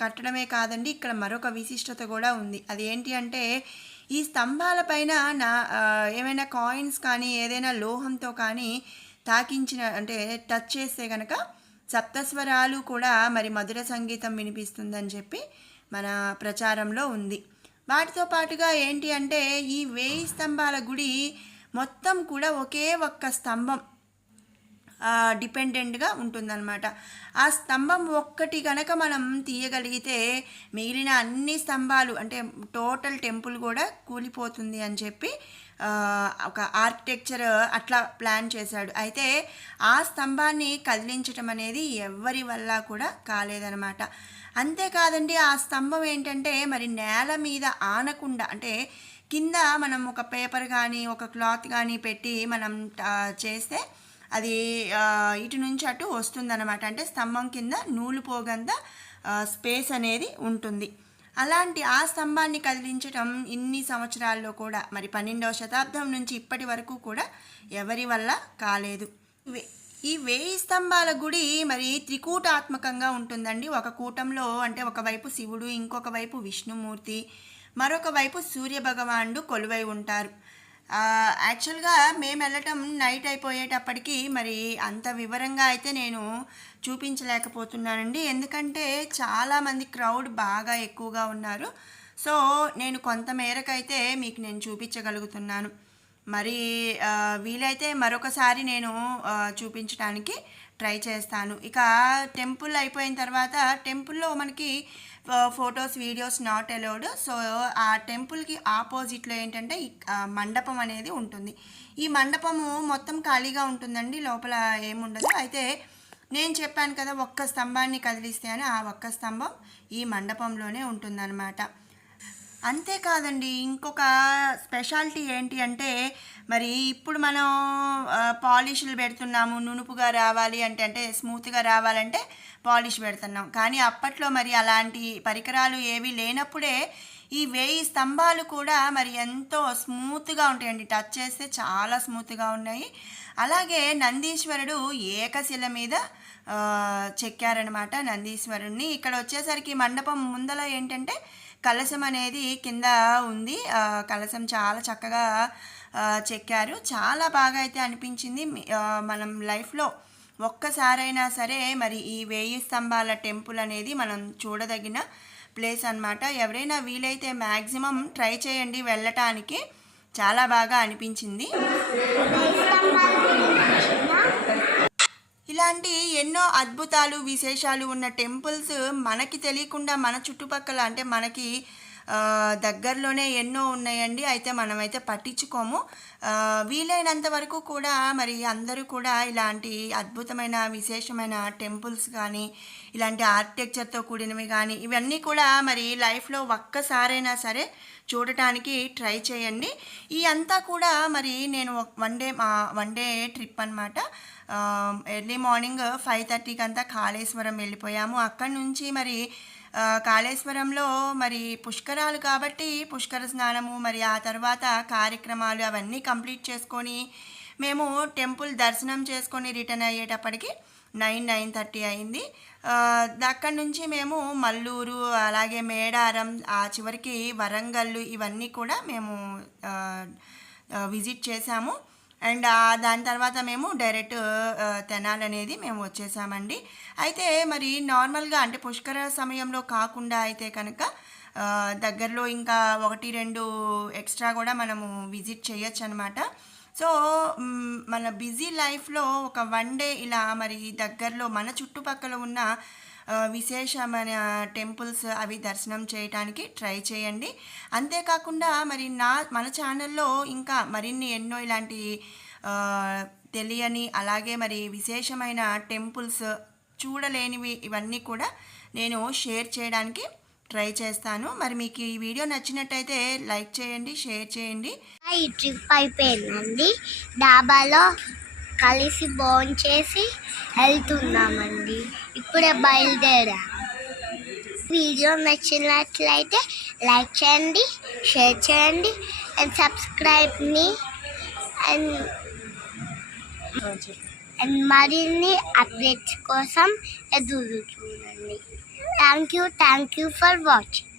కట్టడమే కాదండి, ఇక్కడ మరొక విశిష్టత కూడా ఉంది. అదేంటి అంటే ఈ స్తంభాల పైన ఏమైనా కాయిన్స్ కానీ ఏదైనా లోహంతో కానీ తాకించిన అంటే టచ్ చేస్తే కనుక సప్తస్వరాలు కూడా మరి మధుర సంగీతం వినిపిస్తుందని చెప్పి మన ప్రచారంలో ఉంది. వాటితో పాటుగా ఏంటి అంటే ఈ 1000 స్తంభాల గుడి మొత్తం కూడా ఒకే ఒక్క స్తంభం డిపెండెంట్గా ఉంటుందన్నమాట. ఆ స్తంభం ఒక్కటి కనుక మనం తీయగలిగితే మిగిలిన అన్ని స్తంభాలు అంటే టోటల్ టెంపుల్ కూడా కూలిపోతుంది అని చెప్పి ఒక ఆర్కిటెక్చర్ అట్లా ప్లాన్ చేశాడు. అయితే ఆ స్తంభాన్ని కదిలించటం అనేది ఎవరి వల్ల కూడా కాలేదన్నమాట. అంతేకాదండి, ఆ స్తంభం ఏంటంటే మరి నేల మీద ఆనకుండా అంటే కింద మనం ఒక పేపర్ కానీ ఒక క్లాత్ కానీ పెట్టి మనం చేస్తే అది ఇటు నుంచి అటు వస్తుందన్నమాట. అంటే స్తంభం కింద నూలు పోగంత స్పేస్ అనేది ఉంటుంది. అలాంటి ఆ స్తంభాన్ని కదిలించటం ఇన్ని సంవత్సరాల్లో కూడా మరి 12వ శతాబ్దం నుంచి ఇప్పటి వరకు కూడా ఎవరి వల్ల కాలేదు. ఈ 1000 స్తంభాల గుడి మరి త్రికూటాత్మకంగా ఉంటుందండి. ఒక కూటంలో అంటే ఒకవైపు శివుడు, ఇంకొక వైపు విష్ణుమూర్తి, మరొక వైపు సూర్యభగవానుడు కొలువై ఉంటారు. యాక్చువల్గా మేము వెళ్ళటం నైట్ అయిపోయేటప్పటికి మరి అంత వివరంగా అయితే నేను చూపించలేకపోతున్నానండి. ఎందుకంటే చాలామంది క్రౌడ్ బాగా ఎక్కువగా ఉన్నారు. సో నేను కొంత మేరకైతే మీకు నేను చూపించగలుగుతున్నాను. మరి వీలైతే మరొకసారి నేను చూపించడానికి ట్రై చేస్తాను. ఇక టెంపుల్ అయిపోయిన తర్వాత టెంపుల్లో మనకి photos videos not allowed. So ఆ టెంపుల్కి ఆపోజిట్లో ఏంటంటే మండపం అనేది ఉంటుంది. ఈ మండపము మొత్తం ఖాళీగా ఉంటుందండి, లోపల ఏముండదు. అయితే నేను చెప్పాను కదా ఒక్క స్తంభాన్ని కదిలిస్తే అని, ఆ ఒక్క స్తంభం ఈ మండపంలోనే ఉంటుందన్నమాట. అంతేకాదండి, ఇంకొక స్పెషాలిటీ ఏంటి అంటే మరి ఇప్పుడు మనం పాలిష్లు పెడుతున్నాము, నునుపుగా రావాలి అంటే స్మూత్గా రావాలంటే పాలిష్ పెడుతున్నాం. కానీ అప్పట్లో మరి అలాంటి పరికరాలు ఏవి లేనప్పుడే ఈ 1000 స్తంభాలు కూడా మరి ఎంతో స్మూత్గా ఉంటాయండి. టచ్ చేస్తే చాలా స్మూత్గా ఉన్నాయి. అలాగే నందీశ్వరుడు ఏకశిల మీద చెక్కారనమాట నందీశ్వరుడిని. ఇక్కడ వచ్చేసరికి మండపం ముందల ఏంటంటే కలశం అనేది కింద ఉంది. కలశం చాలా చక్కగా చెక్కారు. చాలా బాగా అయితే అనిపించింది. మనం లైఫ్లో ఒక్కసారైనా సరే మరి ఈ 1000 స్తంభాల టెంపుల్ అనేది మనం చూడదగిన ప్లేస్ అన్నమాట. ఎవరైనా వీలైతే మ్యాక్సిమం ట్రై చేయండి వెళ్ళటానికి, చాలా బాగా అనిపించింది. ఇలాంటి ఎన్నో అద్భుతాలు విశేషాలు ఉన్న టెంపుల్స్ మనకి తెలియకుండా మన చుట్టుపక్కల అంటే మనకి దగ్గరలోనే ఎన్నో ఉన్నాయండి. అయితే మనమైతే పట్టించుకోము. వీలైనంత వరకు కూడా మరి అందరూ కూడా ఇలాంటి అద్భుతమైన విశేషమైన టెంపుల్స్ కానీ ఇలాంటి ఆర్కిటెక్చర్తో కూడినవి కానీ ఇవన్నీ కూడా మరి లైఫ్లో ఒక్కసారైనా సరే చూడటానికి ట్రై చేయండి. ఈ అంతా కూడా మరి నేను వన్ డే ట్రిప్ అనమాట. ఎర్లీ మార్నింగ్ 5:30కి అంతా కాళేశ్వరం వెళ్ళిపోయాము. అక్కడి నుంచి మరి కాళేశ్వరంలో మరి పుష్కరాలు కాబట్టి పుష్కర స్నానము, మరి ఆ తర్వాత కార్యక్రమాలు అవన్నీ కంప్లీట్ చేసుకొని మేము టెంపుల్ దర్శనం చేసుకొని రిటర్న్ అయ్యేటప్పటికి 9:30 అయింది. అక్కడి నుంచి మేము మల్లూరు, అలాగే మేడారం, ఆ చివరికి వరంగల్ ఇవన్నీ కూడా మేము విజిట్ చేసాము. అండ్ దాని తర్వాత మేము డైరెక్ట్ తెనాలి అనేది మేము వచ్చేసామండి. అయితే మరి నార్మల్గా అంటే పుష్కర సమయంలో కాకుండా అయితే కనుక దగ్గరలో ఇంకా 1-2 ఎక్స్ట్రా కూడా మనము విజిట్ చేయొచ్చు అనమాట. సో మన బిజీ లైఫ్లో ఒక 1 డే ఇలా మరి దగ్గరలో మన చుట్టుపక్కల ఉన్న విశేషమైన టెంపుల్స్ అవి దర్శనం చేయడానికి ట్రై చేయండి. అంతేకాకుండా మరి మన ఛానల్లో ఇంకా మరిన్ని ఎన్నో ఇలాంటి తెలియని అలాగే మరి విశేషమైన టెంపుల్స్ చూడలేనివి ఇవన్నీ కూడా నేను షేర్ చేయడానికి ట్రై చేస్తాను. మరి మీకు ఈ వీడియో నచ్చినట్టయితే లైక్ చేయండి, షేర్ చేయండి. ఈ ట్రిప్ అయిపోయిందండి. డాబాలో కలిసి భోంచేసి వెళ్తున్నామండి. ఇప్పుడే బయలుదేరా. వీడియో నచ్చినట్లయితే లైక్ చేయండి, షేర్ చేయండి అండ్ సబ్స్క్రైబ్ మీ అండ్ మరిన్ని అప్డేట్స్ కోసం ఎదురు చూడండి. Thank you for watching.